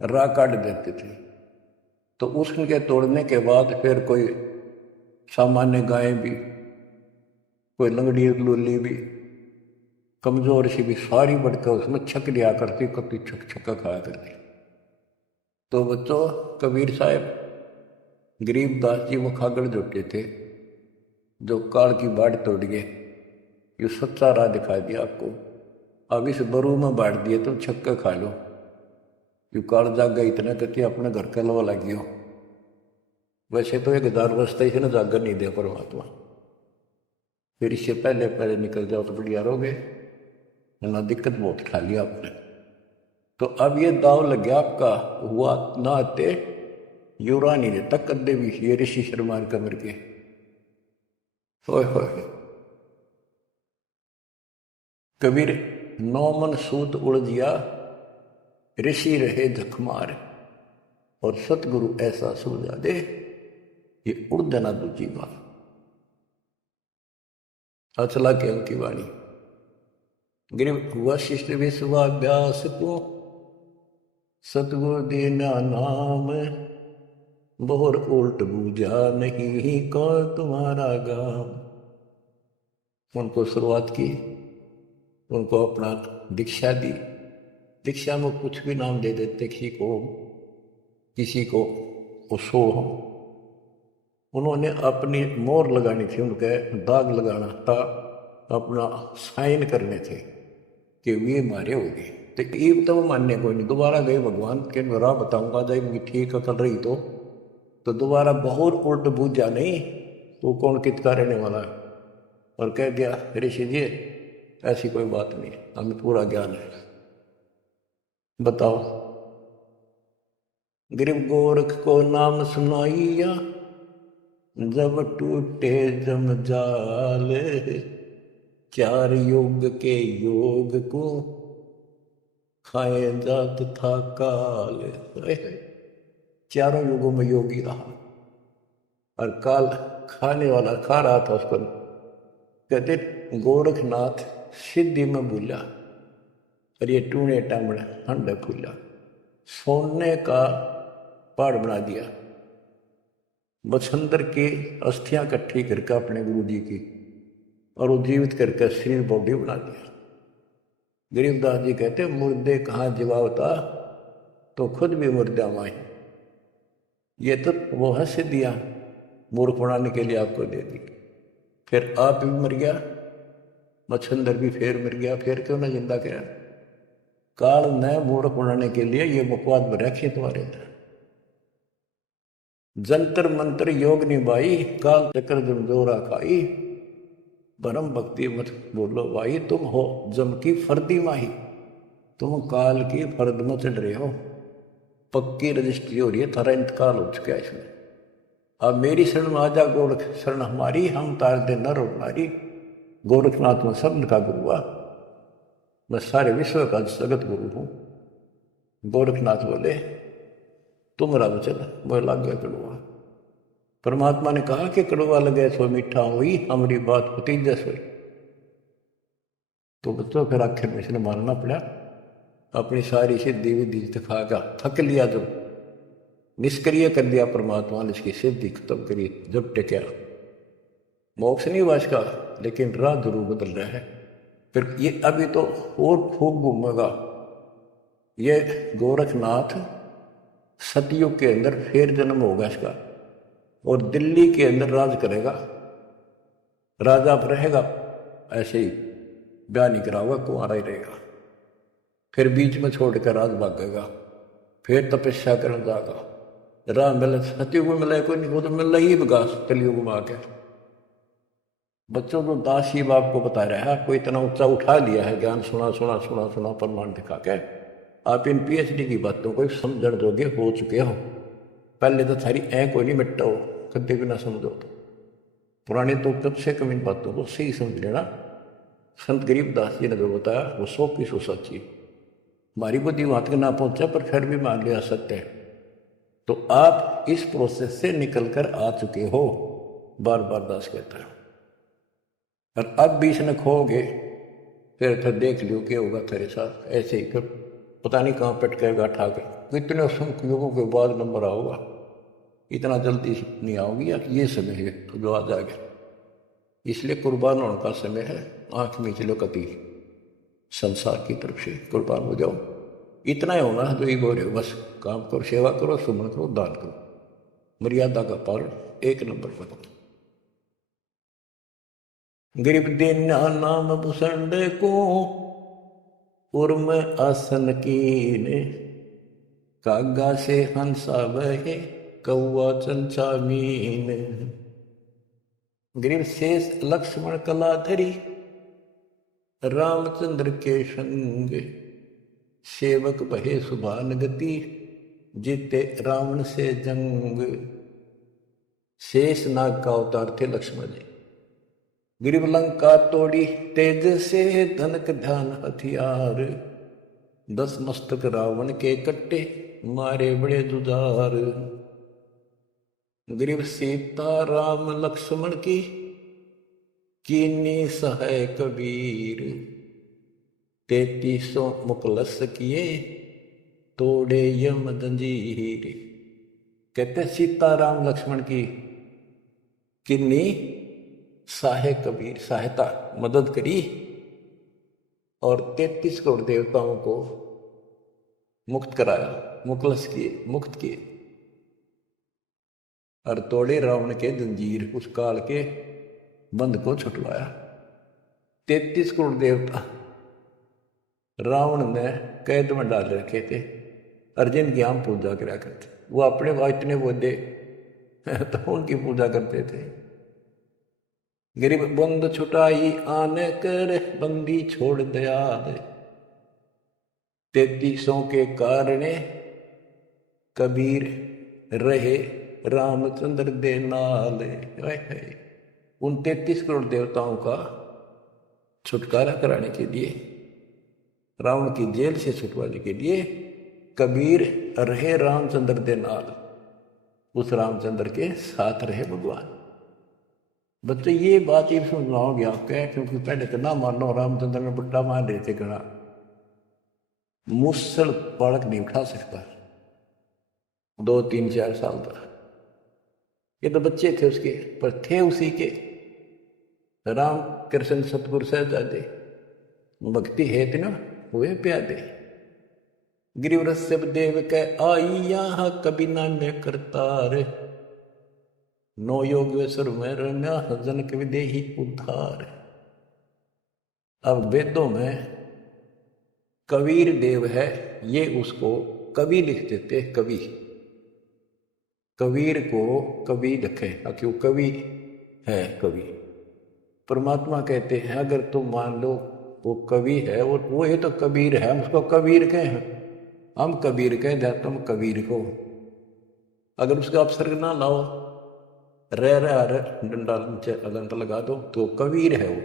राह काट देते थे। तो उसके तोड़ने के बाद फिर कोई सामान्य गाय भी, कोई लंगड़ी लूली भी, कमजोर सी भी, सारी बढ़कर उसमें छक लिया करती, कभी छक छक्का खाया करती। तो बच्चों, कबीर साहब, गरीबदास जी वो खागड़ जोटे थे जो काल की बाढ़ तोड़ गए। ये सच्चा राह दिखा दिया आपको। अब इस बरू में बाढ़ दिए तुम छक्का खा लो, यू काल जागा इतना कहती अपने घर का लवा लगी हो। वैसे तो 1000 वर्ष से ना जागर नहीं दिया परमात्मा, फिर इससे पहले पहले निकल जाओ तो बढ़िया रहोगे, ना दिक्कत बहुत खा लिया आपने। तो अब ये दाव लग गया आपका, हुआ ना आते युरा नहीं देता कदे भी, ये ऋषि शर्मा कमर के होए होए। कबीर नौमन सूत उड़जिया, ऋषि रहे झकमार, और सतगुरु ऐसा सुलझा दे, ये उड़ देना दूजी बात। अचला के उनकी वाणी, गिर वशिष्ठ विश्वाभ्यास को सतगुरु देना नाम, बोर उल्ट बूझा नहीं कौन तुम्हारा गाम। उनको शुरुआत की, उनको अपना दीक्षा दी। दीक्षा में कुछ भी नाम दे देते, किसी को उसो, उन्होंने अपनी मोहर लगानी थी, उनके दाग लगाना था, अपना साइन करने थे कि वे मारे हो गए। तो ये तो वो मानने को नहीं, दोबारा गए भगवान के राह बताऊंगा, जब ठीक कर रही तो दोबारा बहुत उल्ट बूझा नहीं, तो कौन कितना रहने वाला है। और कह दिया ऋषि जी ऐसी कोई बात नहीं, हमें पूरा ज्ञान है, बताओ। गरीब गोरख को नाम सुनाइया, जब टूटे जमजाल, 4 योग के योग को खाए जात था काल। चारों युगों में योगी रहा, और काल खाने वाला खा रहा था उसको। कहते गोरखनाथ सिद्धि में भूला, और ये टूणे टामड़ा हंड फूला, सोने का पहाड़ बना दिया। बछंदर की अस्थियां इकट्ठी करके अपने गुरु जी की, और वो जीवित करके शरीर बॉडी बना दिया। गरीबदास जी कहते मुर्दे कहाँ जीवावता, तो खुद भी मुर्दा माही। ये तो वो है सिद्धियां मूर्ख बनाने के लिए आपको दे दी। फिर आप भी मर गया, मच्छंदर भी फिर मर गया, फिर क्यों ना जिंदा किया। काल न मूर्ख बनाने के लिए ये बकवाद में रखी तुम्हारे अंदर। जंतर मंत्र योग निभाई, काल चक्र जमजोरा खाई, परम भक्ति मत बोलो भाई, तुम हो जम की फर्दी माही। तुम काल की फर्द में चढ़ रहे हो, पक्की रजिस्ट्री हो रही है, थारा इंतकाल हो चुका है इसमें। अब मेरी शरण में आजा गोरख, शरण हमारी, हम तार दे नर और नारी। गोरखनाथ में सब का गुरु हुआ, मैं सारे विश्व का जगत गुरु हूं। गोरखनाथ बोले तुम रब चल, मुझे लग गया कड़वा। परमात्मा ने कहा कि कड़वा लगे सो मीठा हुई, हमारी बात भतीजस हुई। तो बच्चों फिर आखिर में इसने मानना पड़ा, अपनी सारी सिद्धि विधि दिखा कर थक लिया। जब निष्क्रिय कर दिया परमात्मा ने, इसकी सिद्धि खत्म करी। जब टिका मोक्ष नहीं हुआ इसका, लेकिन राह जरूर बदल रहा है। फिर ये अभी तो और खूब घूमेगा ये गोरखनाथ। सतयुग के अंदर फिर जन्म होगा इसका, और दिल्ली के अंदर राज करेगा। राजा पर रहेगा, ऐसे ही ब्याह नहीं कराओगा, कुंवारा ही रहेगा। फिर बीच में छोड़कर राज भागेगा, फिर तपस्या करने जाएगा। राह मिले, सतयुग में मिले कोई नहीं, वो तो मिल ही विकास कलयुग में आके। बच्चों को दास ही बाप को बता रहा है, कोई इतना ऊंचा उठा लिया है, ज्ञान सुना सुना सुना सुना प्रमाण दिखा के आप इन पीएचडी की बातों को समझण जोगे हो चुके हो। पहले तो थारी कोई नहीं मिट्टा हो, कभी भी ना समझो। तो पुराने तो कब से कम इन बातों को सही समझ लेना। संत गरीबदास जी ने जो बताया वो 100% सच्ची। हमारी बुद्धि वहां तक ना पहुंचा, पर फिर भी मान लिया सत्य है। तो आप इस प्रोसेस से निकल कर आ चुके हो, बार बार दास कहता है। और अब भी इसने खोगे, फिर देख लियो क्या होगा तेरे साथ। ऐसे ही फिर पता नहीं कहाँ पटकेगा ठा के, कितने युगों के बाद नंबर आओगा। इतना जल्दी नहीं आओगी, ये समय है तो जो आ जाएगा। इसलिए कुर्बान होने का समय है। आंख में चलो कति संसार की तरफ से कुर्बान हो जाओ। इतना ही होना जो ही बोल रहे हो, बस काम करो, सेवा करो, सुमन करो, दान करो, मर्यादा का पालन एक नंबर पर। गरीब दीना नाम भूषण को उर्म आसन कीन, कागा से हंसा बहे कौआ चंचा मीन। गरीब शेष लक्ष्मण कलाधरी रामचंद्र के संग, सेवक बहे सुभान गति जीते रावण से जंग। शेष नाग का अवतार थे लक्ष्मण जी। गिरिव लंका तोड़ी तेज से धनक ध्यान हथियार, 10 मस्तक रावण के कट्टे मारे बड़े जुझार। गिरिव सीता राम लक्ष्मण की कीनी सहाय कबीर, 3300 मुकलस किए तोड़े यम जंजीर। कहते सीता राम लक्ष्मण की किन्नी सहाय कबीर, सहायता मदद करी, और 33 करोड़ देवताओं को मुक्त कराया, मुकलस किए, मुक्त किए, और तोड़े रावण के जंजीर, उस काल के बंध को छुटवाया। 33 करोड़ देवता रावण ने कैद में डाल रखे थे, अर्जुन की हम पूजा करा करते। वो अपने इतने बोधे तो उनकी पूजा करते थे। गरीब बंद छुटाई आने कर बंदी छोड़ दयाल, 3300 के कारण कबीर रहे रामचंद्र दे नाल। उन 33 करोड़ देवताओं का छुटकारा कराने के लिए, रावण की जेल से छुटवाने के लिए कबीर रहे रामचंद्र दे नाल, उस रामचंद्र के साथ रहे भगवान। बच्चे ये बात ये समझाओगे आप क्या, क्योंकि पहले तो ना मानो रामचंद्र ने बुड्ढा मान रहे थे घना, मुसल बालक नहीं उठा सकता 2, 3, 4 साल तक। ये तो बच्चे थे उसके, पर थे उसी के राम कृष्ण सतगुरु साहिबजादे, भक्ति है ना हुए प्यादे। गिरिवरस देव के आई यहाँ कभी ना में करतार, 9 योगेश्वर में रम्या जनक विदेही उद्धार। अब वेदों में कबीर देव है, ये उसको कवि लिख देते, कवि। कबीर को कवि लिखे क्यों, कवि है कवि। परमात्मा कहते हैं अगर तुम मान लो वो कवि है, और वो ये तो कबीर है, हम उसको कबीर कहें, हम कबीर कहें या तुम कबीर को। अगर उसका अपसर्ग ना लाओ, रह डंडा अलंट लगा दो तो कबीर है वो,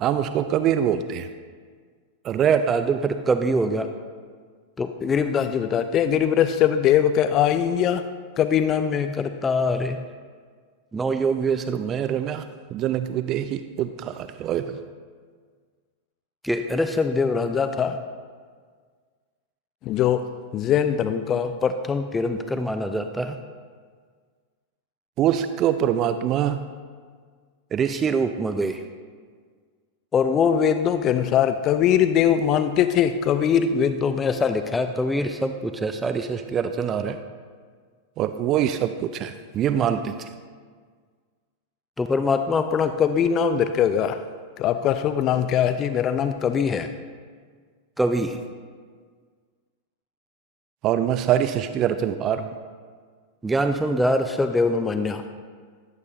हम उसको कबीर बोलते हैं। रह हटा दो फिर कवि हो गया। तो गरीबदास जी बताते हैं गरीब रस सब देव के आइया कभी न में करतार, 9 योगेश्वर में रम्या जनक विदेही उद्धार। के ऋषभ देव राजा था जो जैन धर्म का प्रथम तीर्थंकर माना जाता है। उसको परमात्मा ऋषि रूप में गए और वो वेदों के अनुसार कबीर देव मानते थे। कबीर वेदों में ऐसा लिखा है, कबीर सब कुछ है, सारी सृष्टि का रचनहार है और वो ही सब कुछ है, ये मानते थे। तो परमात्मा अपना कवि नाम रखेगा कि आपका शुभ नाम क्या है? जी मेरा नाम कवि है, कवि, और मैं सारी सृष्टि का रचनहार हूँ। ज्ञान समझार सदैव न मान्या,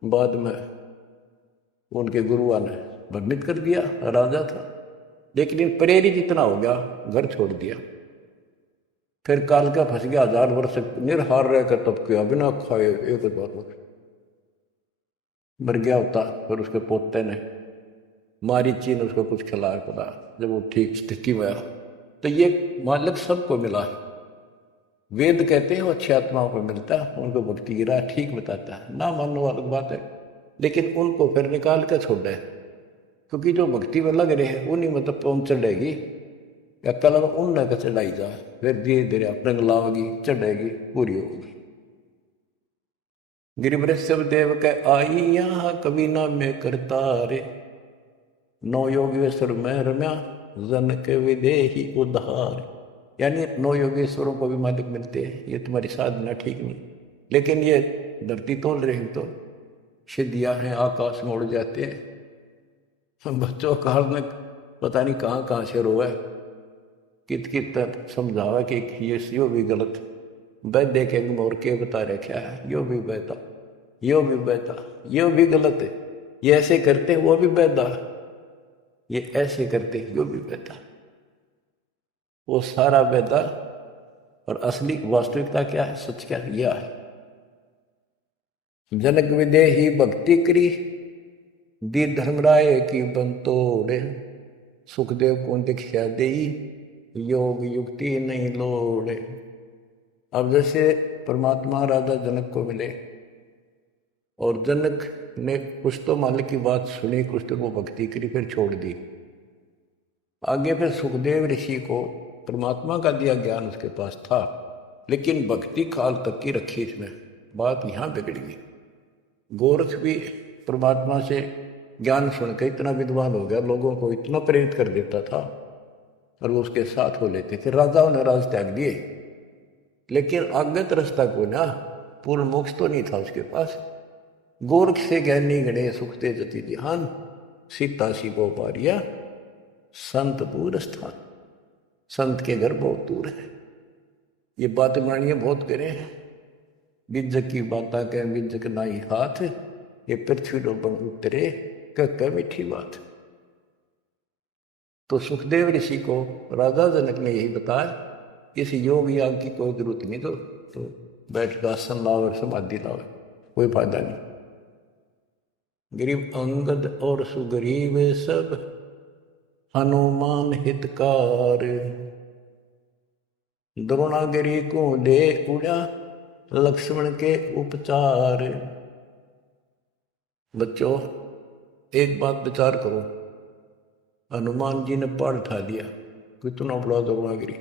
बाद में उनके गुरुआ ने भ्रमित कर दिया। राजा था लेकिन प्रेरित इतना हो गया, घर छोड़ दिया। फिर काल का फंस गया, 1000 वर्ष निर्हार रहकर तब किया, बिना खाए एक बार मर गया होता। फिर उसके पोते ने मारीची ने उसको कुछ खिलाया पड़ा, जब वो ठीक स्थिति में आया। तो ये मालिक सबको मिला है। वेद कहते हैं वो अच्छी आत्माओं को मिलता है, उनको भक्ति की राह ठीक बताता है। ना मानने वाली बात है, लेकिन उनको फिर निकाल कर छोड़ दे, क्योंकि जो भक्ति में लग रहे हैं उन्हीं में तो पहुंच चढ़ेगी। या कलम उन न चढ़ाई जाए, फिर धीरे धीरे अपने लावगी, चढ़ेगी, पूरी होगी। गिरिवृषभ देव के आई यहाँ कभी ना में करता रे, नौ योगेश्वर में रम्या जन के विदेही उद्धार। यानी 9 योगेश्वरों को भी मालिक मिलते हैं। ये तुम्हारी साधना ठीक नहीं, लेकिन ये धरती तोल रहे तो सिद्धियां हैं, आकाश में उड़ जाते हैं। बच्चों का हाल में पता नहीं कहाँ कहाँ से रोए, कित कित समझावा कि ये यो भी गलत, वैद्य देखेंगे मोर के बता रखा है, यो भी बहता, यो भी बहता, यो भी गलत है, ये ऐसे करते वो भी बहता, ये ऐसे करते यो भी बहता। वो सारा बहता और असली वास्तविकता क्या है, सच क्या है? यह है जनक विदेही भक्ति करी, दी धर्मराय की बंतोड़े, सुखदेव को दीक्षा दे, योग युक्ति नहीं लोड़े। अब जैसे परमात्मा राजा जनक को मिले और जनक ने कुछ तो मालिक की बात सुनी, कुछ तो वो भक्ति करी, फिर छोड़ दी। आगे फिर सुखदेव ऋषि को परमात्मा का दिया ज्ञान उसके पास था, लेकिन भक्ति काल तक की रखी इसने। बात यहाँ बिगड़ गई। गोरख भी परमात्मा से ज्ञान सुन के इतना विद्वान हो गया, लोगों को इतना प्रेरित कर देता था और वो उसके साथ हो लेते थे। राजाओं ने राज त्याग दिए, लेकिन अज्ञात रास्ता को ना, पूर्ण मोक्ष तो नहीं था उसके पास। गोरख से ज्ञानी गणे सुखते जति ध्यान, सीता सी गो पारिया संत पूर स्थान। संत के घर बहुत दूर है। ये बात बनानी बहुत करे हैं, बिजक की बाता के बिजक नाई हाथ, ये पृथ्वी डोबन उतरे कह मीठी बात। तो सुखदेव ऋषि को राजा जनक ने यही बताया, इस योग याग की कोई जरूरत नहीं, तो बैठ कर आसन लाओ और समाधि लाओ, कोई फायदा नहीं। गरीब अंगद और सुग्रीव सब हनुमान हितकार, द्रोणागिरी को ले उड़ा लक्ष्मण के उपचार। बच्चों एक बात विचार करो, हनुमान जी ने पहाड़ उठा दिया, कितना बड़ा द्रोणागिरी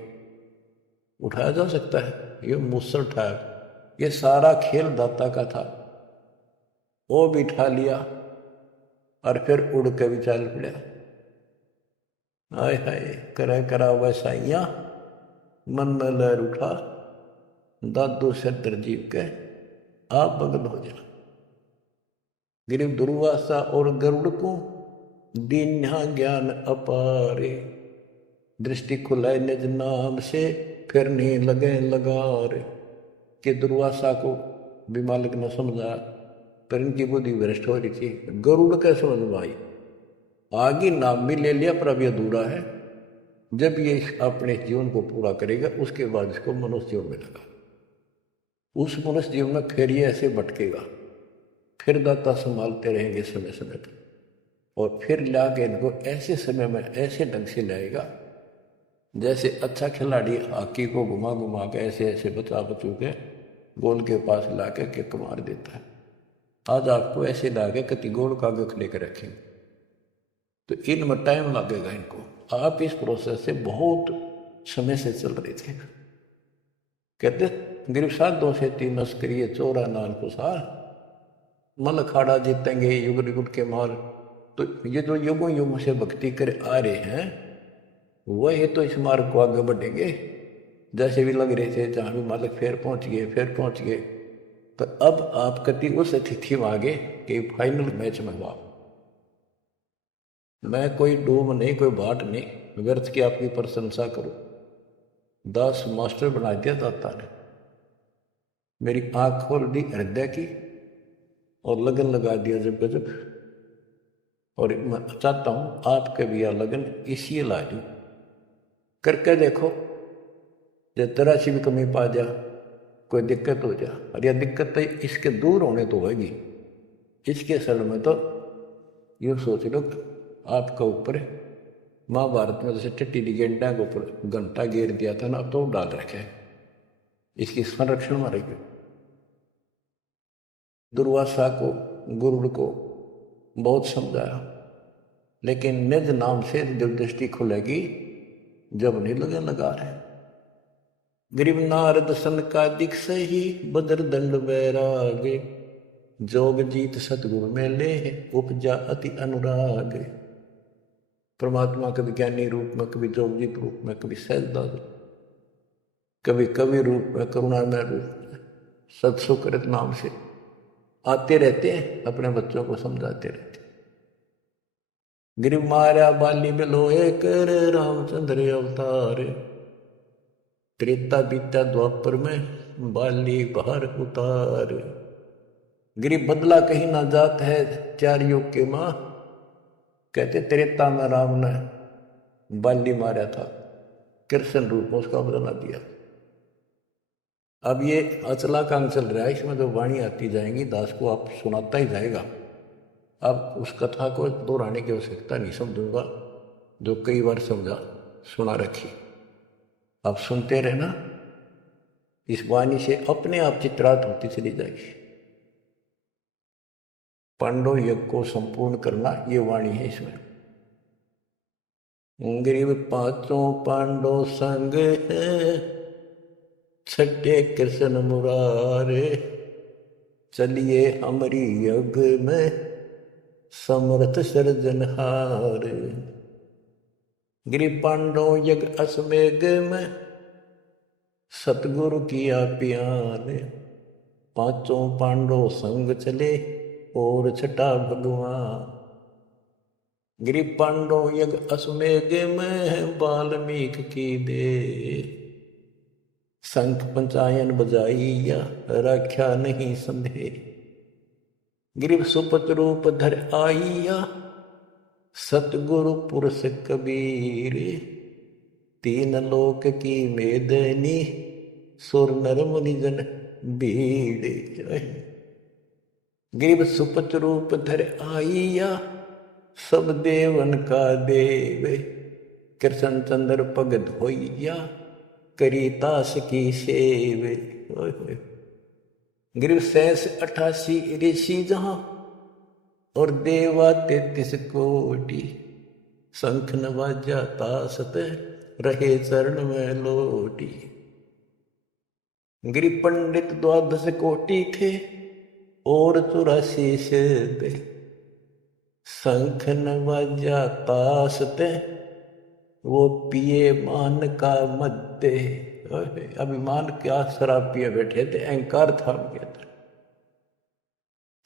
उठाया जा सकता है? ये मुझसे उठाया, ये सारा खेल दाता का था, वो भी उठा लिया और फिर उड़ के भी चल पड़ा। हाय हाय करे करा वैसाइया, मन में लहर उठा, दादू से तरजीव के आप बगल हो जा। गिरिव दुर्वासा और गरुड़ को दीन्हा ज्ञान अपारे, दृष्टि खुलाए निज नाम से फिर नहीं लगे लगार। कि दुर्वासा को भी मालिक ने समझा, पर इनकी बुद्धि भ्रष्ट हो रही थी। गरुड़ के समझ में आई, आगे नाम भी ले लिया पर अभी अधूरा है। जब ये अपने जीवन को पूरा करेगा उसके बाद इसको मनुष्य जीवन मिलेगा। उस मनुष्य जीवन में फिर ये ऐसे भटकेगा, फिर दाता संभालते रहेंगे समय समय पर, और फिर लाके इनको ऐसे समय में ऐसे ढंग से लाएगा जैसे अच्छा खिलाड़ी हॉकी को घुमा घुमा के ऐसे ऐसे बचा बचू के गोल के पास ला के किक मार देता है। आज आपको ऐसे ला के कति गोल का आगे खड़े कर रखेंगे, तो इनमें टाइम लगेगा इनको। आप इस प्रोसेस से बहुत समय से चल रहे थे। कहते गिरफ्त साधों से तीन मस्करी चोरा नाल कुसार, मन खाड़ा जीतेंगे युग युग के माल। तो ये जो युगों युग से भक्ति कर आ रहे हैं वह तो इस मार्ग को आगे बढ़ेंगे। जैसे भी लग रहे थे जहाँ भी मालिक फिर पहुँच गए। तो अब आप कति उस तिथि में आगे कि फाइनल मैच में हुआ। मैं कोई डूम नहीं, कोई बाट नहीं, व्यर्थ की आपकी प्रशंसा करूं। दास मास्टर बना दिया दाता ने, मेरी आंख खोल दी हृदय की और लगन लगा दिया जब गजब। और मैं चाहता हूं आपके भी यह लगन इसी लाजू करके देखो। जब तरह सी भी कमी पा जा, कोई दिक्कत हो जा, और यह दिक्कत तो इसके दूर होने तो होगी। इसके असल में तो ये सोच लो आपका ऊपर महाभारत में जैसे टिट्टी गेंडा के ऊपर घंटा घेर दिया था ना, तो डाल रखे हैं, इसकी संरक्षण में रहेगी। दुर्वासा को गुरुड़ को बहुत समझाया, लेकिन निज नाम से दिल दृष्टि खुलेगी जब नहीं लगे लगा रहे। गरीब नारद सन का दिख सही, बदर दंड बैरागे, जोग जीत सतगुरु में ले उपजा अति अनुराग। परमात्मा कभी ज्ञानी रूप में, कभी जोगजीत रूप में, कभी सहजदास, कभी कवि रूप में, करुणामय रूप में, सत्सुकृत नाम से आते रहते हैं, अपने बच्चों को समझाते रहते हैं। गिरिव मारा बाली बिलोए कर रामचंद्र अवतार, त्रेता बीता द्वापर में बाली बाहर उतार। गिरिव बदला कहीं ना जात है चार युग के माँ, कहते त्रेता में राम ने बाली मारा था, कृष्ण रूप में उसका बदला दिया। अब ये अचला काम चल रहा है, इसमें जो वाणी आती जाएंगी दास को आप सुनाता ही जाएगा। अब उस कथा को दोहराने की आवश्यकता नहीं समझूंगा, जो कई बार समझा सुना रखी। आप सुनते रहना, इस वाणी से अपने आप चित्रात होती चली जाएगी। पांडव यज्ञ को संपूर्ण करना ये वाणी है इसमें। गरीब पांचों पांडव संग है, छठे कृष्ण मुरारे, चलिए हमारी यज्ञ में समर्थ सृजनहार। गिरि पांडव यज्ञ अश्वमेघ में सतगुरु किया प्यान, पांचों पांडव संग चले और छठा भगवान। गिरि पांडव यज्ञ अश्वमेघ में वाल्मीकि की दे, शंख पंचायन बजाइया रक्षा नहीं संदेह। गिरिव सुपत रूप धर आइया, सतगुरु पुरुष कबीर, तीन लोक की मेदनी सुर नर मुनि जन भीड़। गिरिव सुपत रूप धर आइया, सब देवन का देव, कृष्ण चंद्र पग धोइया करी तास की सेव। गिरिव 88 ऋषि जहां और देवा 33 कोटि, शंख नवाजा तासत रहे चरण में लोटी। गिरिव पंडित 12 कोटि थे और 84 सिद्धे, शंख नवाजा तासत वो पिए मान का मध्य। अभिमान क्या शराब पिए बैठे थे, अहंकार था उनके अंदर।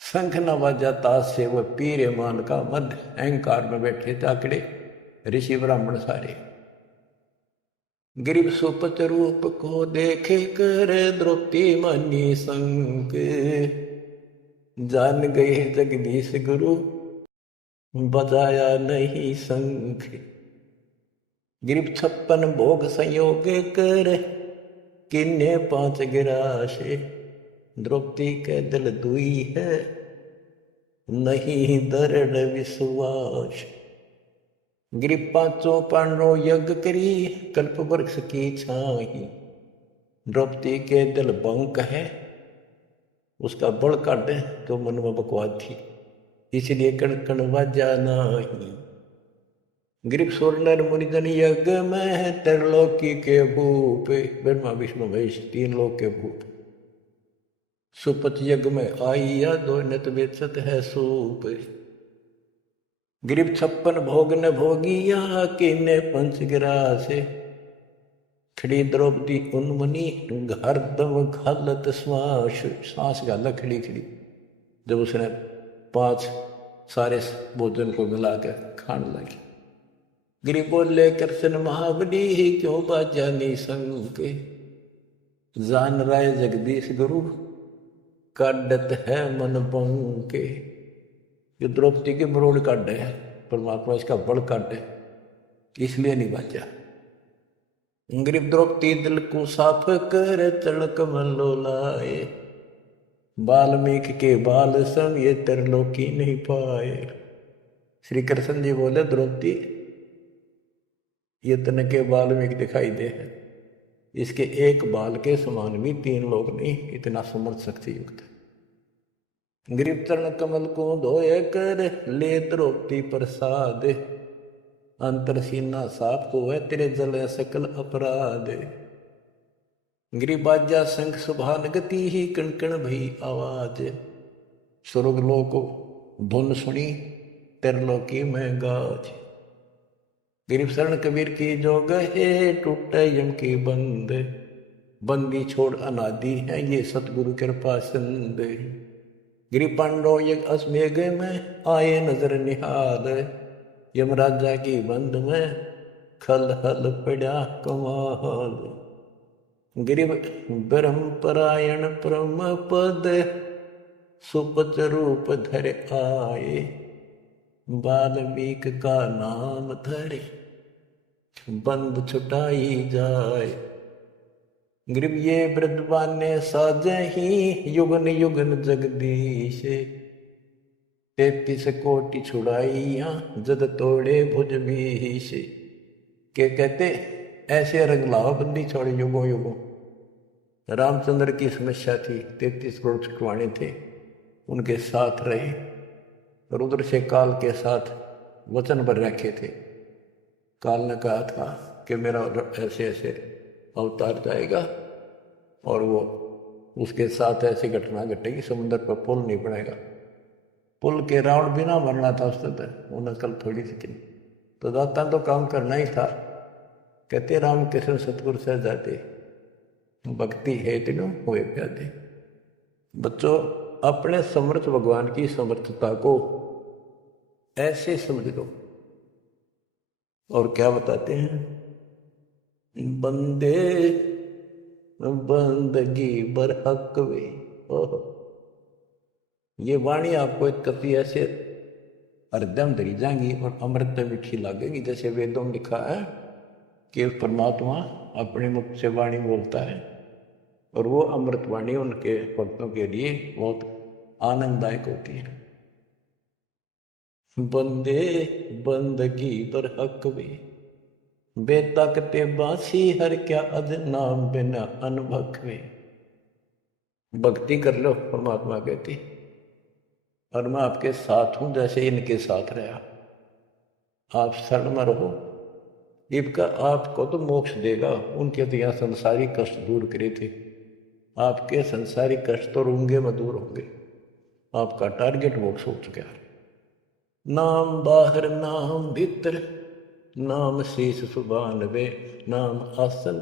शंख नवाजा ताश से वो पीरे मान का मध्य, अहंकार में बैठे थे आकड़े ऋषि ब्राह्मण सारे। गिरिव सुपत रूप को देखे कर द्रौपदी मानी संग, जान गए जगदीश गुरु बजाया नहीं शंख। गिरिव 56 भोग संयोग कर किन्ने 5 गिराशे, द्रौपदी के दिल दुई है नहीं दृढ़ विश्वास। गिरिव पांचों पांडव यज्ञ करी कल्प वृक्ष की छाई, द्रौपदी के दिल बंक है उसका बल काट दे तो मन में बकवाद थी, इसलिए कण कण वाजा नहीं। गिरिप सुर नर मुनि जन यज्ञ में त्रिलोकी के भूप, ब्रह्मा विष्णु महेश तीन लोक के भूप। सुपथ यज्ञ में आइया दो नत बेचत है सूप। गिरिप 56 भोग न भोगिया किन्ने पंच गिरासे। खड़ी द्रौपदी उन्मुनि हरदम घालत श्वास, सांस गाला खड़ी खड़ी। जब उसने 5 सारे भोजन को मिला कर खाने लगी। गिरि बोले कृष्ण महाबली क्यों बाजा निसंग। जान राय जगदीश गुरु काटत है मन बंके। ये द्रौपदी के मरोड़ काट है, परमात्मा इसका बड़ काट है, इसलिए नहीं बाजा। गिरिप द्रौपदी दिल को साफ कर तड़क मल्लो लाए। वाल्मीकि के बाल सम ये त्रिलोकी नहीं पाए। श्री कृष्ण जी बोले द्रौपदी ये तन के वाल्मीकि दिखाई दे है, इसके एक बाल के समान भी 3 लोग नहीं, इतना समर्थ शक्ति युक्त है। गिरिप चरण कमल को धोए कर ले द्रौपदी प्रसाद। अंतर सीना साफ को है तेरे जल सकल अपराध। गिरिबाजा संख सुभान गति ही कण कण भई आवाज। स्वर्ग लोक धुन सुनी त्रिलोकी में गाज। गिरिप शरण कबीर की जो गहे टूटे यम की बंद। बंदी छोड़ अनादि है ये सतगुरु कृपा संद। गिरि पांडव यज्ञ अस्मेघ में आए नजर निहाल। यमराजा की बंद में खल हल पड़ा कमाल। गिरि ब्रह्म परायण परम पद सुपच रूप धर आए। वाल्मीकि का नाम धरे बंद छुटाई जाए। गिरिप ये वृद्धवान्य साजही युगन युगन जगदीश। 33 कोटि छुड़ाइया जद तोड़े भुज भीष। के कहते ऐसे रंग लाओ बंदी छोड़े युगों युगों। रामचंद्र की समस्या थी, 33 करोड़ छुटवाने थे, उनके साथ रहे। रुद्र से काल के साथ वचन पर रखे थे। काल ने कहा था कि मेरा ऐसे ऐसे अवतार जाएगा और वो उसके साथ ऐसी घटना घटेगी, समुद्र पर पुल नहीं बनेगा। पुल के रावण बिना मरना था उस तरह, वो नकल थोड़ी सी। तो दाता तो काम करना ही था। कहते राम कृष्ण सतगुरु से जाते भक्ति है तीनों हुए प्यादे। बच्चों अपने समर्थ भगवान की समर्थता को ऐसे समझ लो। और क्या बताते हैं, बंदे बंदगी बरहक वे। ये वाणी आपको एक कति ऐसे हृदय में धरी जाएंगी और अमृत मीठी लागेगी। जैसे वेदों में लिखा है कि परमात्मा अपने मुख से वाणी बोलता है और वो अमृत वाणी उनके भक्तों के लिए बहुत आनंददायक होती है। बंदे बंदगी पर हक वे बेताकते बासी हर क्या अज नाम बिना अनभक वे। भक्ति कर लो परमात्मा कहती, और मैं आपके साथ हूं जैसे इनके साथ रहा। आप शरण में रहो, इनका आपको तो मोक्ष देगा। उनके तो यहाँ संसारी कष्ट दूर करे थे, आपके संसारी कष्ट तो रूंगे में दूर होंगे। आपका टारगेट मोक्ष हो चुका है। नाम बाहर नाम भीतर नाम शीश सुबान वे। नाम असल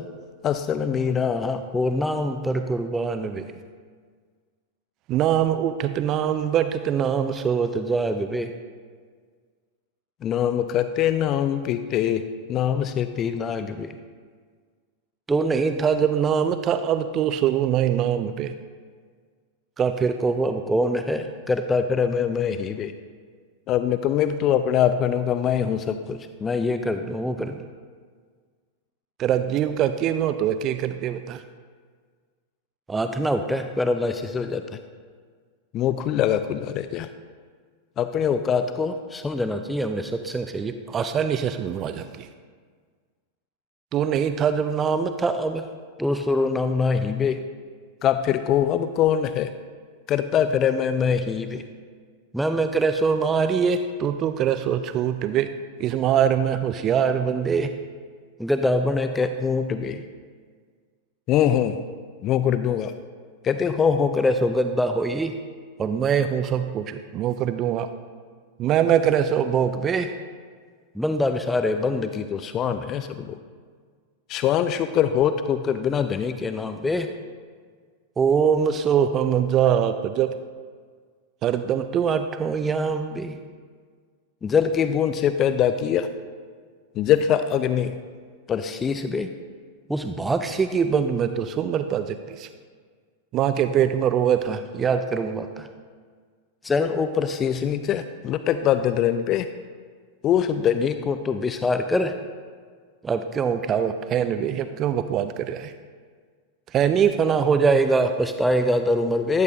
असल मीरा हो नाम पर कुर्बान वे। नाम उठत नाम बैठत नाम सोवत जाग वे। नाम खाते नाम पीते नाम से पी लाग वे। तो नहीं था जब नाम था अब तो शुरू नहीं नाम पे। काफिर को अब कौन है करता फिर मैं ही वे। अब निकम्मे भी तू अपने आप का मैं हूं सब कुछ, मैं ये कर दूं वो कर दूं। तेरा जीव का क्या में होता है, क्या करते बता। हाथ ना उठा पैरालाइसिस हो जाता है, मुंह खुला रह जा। अपने औकात को समझना चाहिए। हमने सत्संग से ये आसानी से समझ में आ जाती है। तू नहीं था जब नाम था अब तो सुरो नाम ना ही बे। काफिर को अब कौन है करता फिर मैं ही बे। मैं करे सो मारिए, तू करे सो छूट बे। इस मार में होशियार बंदे गधा बने के ऊंट बे। यूं कर दूंगा। कहते हो करे सो गद्दा होई, और मैं हूं सब कुछ यूं कर दूंगा। मैं करे सो भोग बे, बंदा बिसारे बंद की तो स्वान है सब लोग। श्वान शुक्र होत कुकर बिना धनी के नाम बे। ओम सोहम जाप जप हरदम तू आठों याम बे। जल की बूंद से पैदा किया, जठरा अग्नि पर शीश बे। उस भागसी की बंद में तो सुमरता जगती सी। माँ के पेट में रोया था, याद करूं माता। चरण ऊपर शीश नीचे लटकता ददरन पे। उस धनी को तो बिसार कर अब क्यों उठाओ फैन बे, अब क्यों बकवाद कर रहा है। फैनी फना हो जाएगा, पछताएगा दर उमर बे।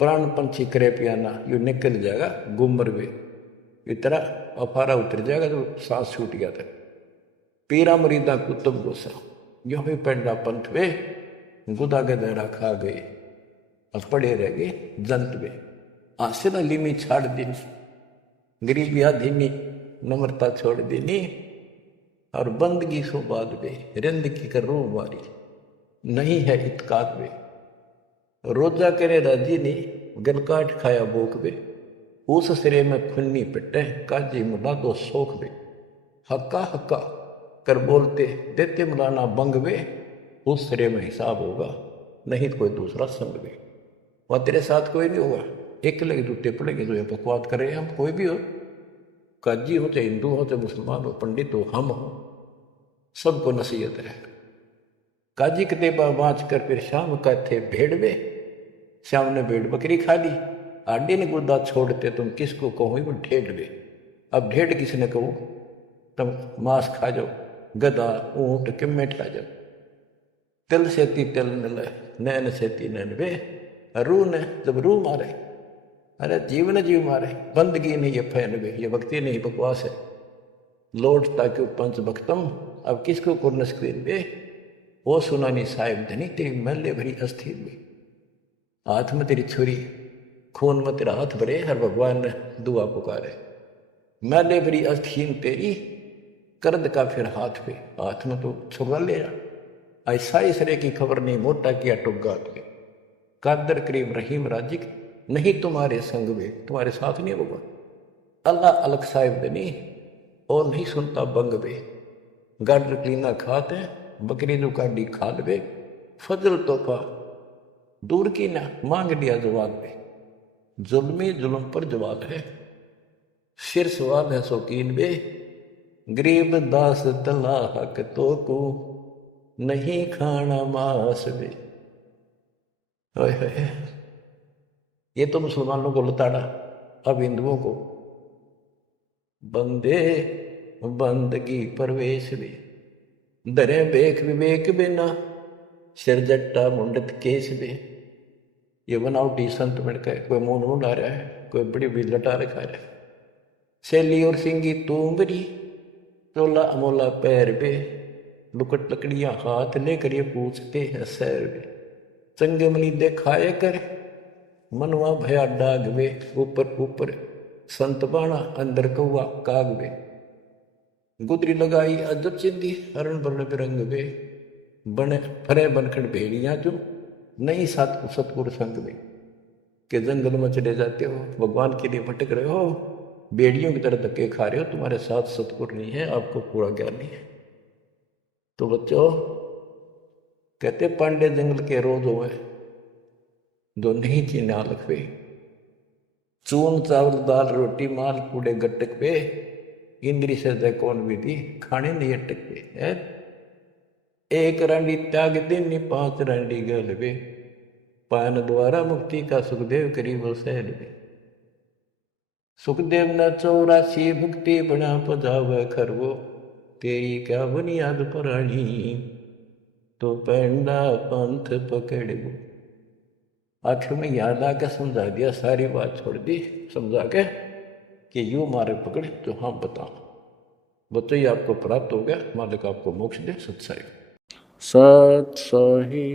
प्राण पंछी करे पियाना, यू निकल जाएगा गुमर बे। इतना अफारा उतर जाएगा तो सांस छूट गया था। पीरा मुरीदा कुतुब गोसा, यो भी पेंडा पंथ वे। गुदा गदरा खा गए, अब पड़े रह गए जंत वे। आसिन लिमी छाड़ दिन, गरीबी आधीनी नम्रता छोड़ देनी। और बंदगी सो बाद वे, रिंद की कर रो मारी नहीं है इतकात वे। रोजा करे राजी ने गल काट खाया बोक वे। उस सिरे में खुन्नी पिटे काजी मुला दो सोख वे। हक्का हक्का कर बोलते देते मुलाना बंग वे। उस सिरे में हिसाब होगा, नहीं कोई दूसरा संग वे। वह तेरे साथ कोई नहीं होगा, एक लगे जूते पड़ेंगे जो ये बकवाद कर रहे हैं। हम कोई भी हो, काजी हो चाहे हिंदू हो चाहे मुसलमान हो, पंडित हो, हम हो, सबको नसीहत है। काजी कतेबा बाँच कर फिर शाम का थे भेड़ वे। श्याम ने भेड़ बकरी खा ली, आडे ने गुदा छोड़ते तुम किसको कहो वो ढेड़ वे। अब ढेड़ किसने कहो, तुम मांस खा जाओ, गधा ऊंट के मेट खा जाओ। तिल से ती तिल मिले, नैन से ती नैन वे। रू ने जब रू मारे, अरे जीव ने जीव मारे। बंदगी नहीं ये फैन वे, ये भक्ति नहीं बकवास है। लौटता क्यों पंच भक्तम, अब किसको कुर्न स्क्रीन वे। वो सुनानी साहिब धनी तेरी महल्ले भरी अस्थिर में। हाथ में तेरी छुरी, खून में तेरा हाथ भरे, हर भगवान ने दुआ पुकारे। महल्ले भरी अस्थिन तेरी, कर्द का फिर हाथ पे। हाथ में तो छुरा ले जा, ऐसा इसरे की खबर नहीं, मोटा किया टुग्गा पे। कादर करीम रहीम राजिक नहीं तुम्हारे संग में, तुम्हारे साथ नहीं होगा। अल्लाह अलग साहिब दनी और नहीं सुनता बंग बे। गाडर क्लीना खाते बकरी जो काडी खा लवे। फजल तोहफा दूर की ना मांग लिया जवाब में। जुल्मी जुल्म पर जवाब है, सिर सवाल है शौकीन बे। गरीब दास तला हक तो को नहीं खाना मास बे। ये तो मुसलमानों को लताड़ा, अब हिंदुओं को बंदे बंदगी परवेश बे। दरे बेख विवेक बिना सिर जट्टा मुंडत केस बे। ये बनावटी संत मिलकर कोई मुंह ढूंढ आ रहा है, कोई बड़ी बड़ी लटा रखा है। सैली और सिंगी तूंबरी, चोला अमोला पैर बे। लुकट लकड़ियां हाथ लेकर ये पूछते हैं सैर बे। चंगे मनी देखाए कर मनवा भया डाग वे। ऊपर ऊपर संत बाणा अंदर कौआ काग वे। गुदरी लगाई अजब चिंदी हरण बरण बिरंग वे। बने फरे बनखंड भेड़ियां जो नहीं सतपुर संग वे। के जंगल में चले जाते हो, भगवान के लिए भटक रहे हो, बेड़ियों की तरह धक्के खा रहे हो, तुम्हारे साथ सतपुर नहीं है, आपको पूरा ज्ञान नहीं है। तो बच्चों कहते पांडे जंगल के रोज हुए जो नहीं चीना लखवे। चून चावल दाल रोटी माल कूड़े गटक पे। इंद्री से जय कौन विधि खाने नहीं अटक पे है। एक रांडी त्याग देनी 5 रांडी गल वे। पान द्वारा मुक्ति का सुखदेव करीब सहल वे। सुखदेव न 84 मुक्ति बना पजाव खरवो। तेरी क्या बुनियाद पुरानी तो पेंडा पंथ पकड़ो। आखिर में याद आकर समझा दिया, सारी बात छोड़ दी समझा के कि यूं मारे पकड़े तो हम बताओ। बच्चों ये आपको प्राप्त हो गया, मालिक आपको मोक्ष दे। सत्साई सत्साही।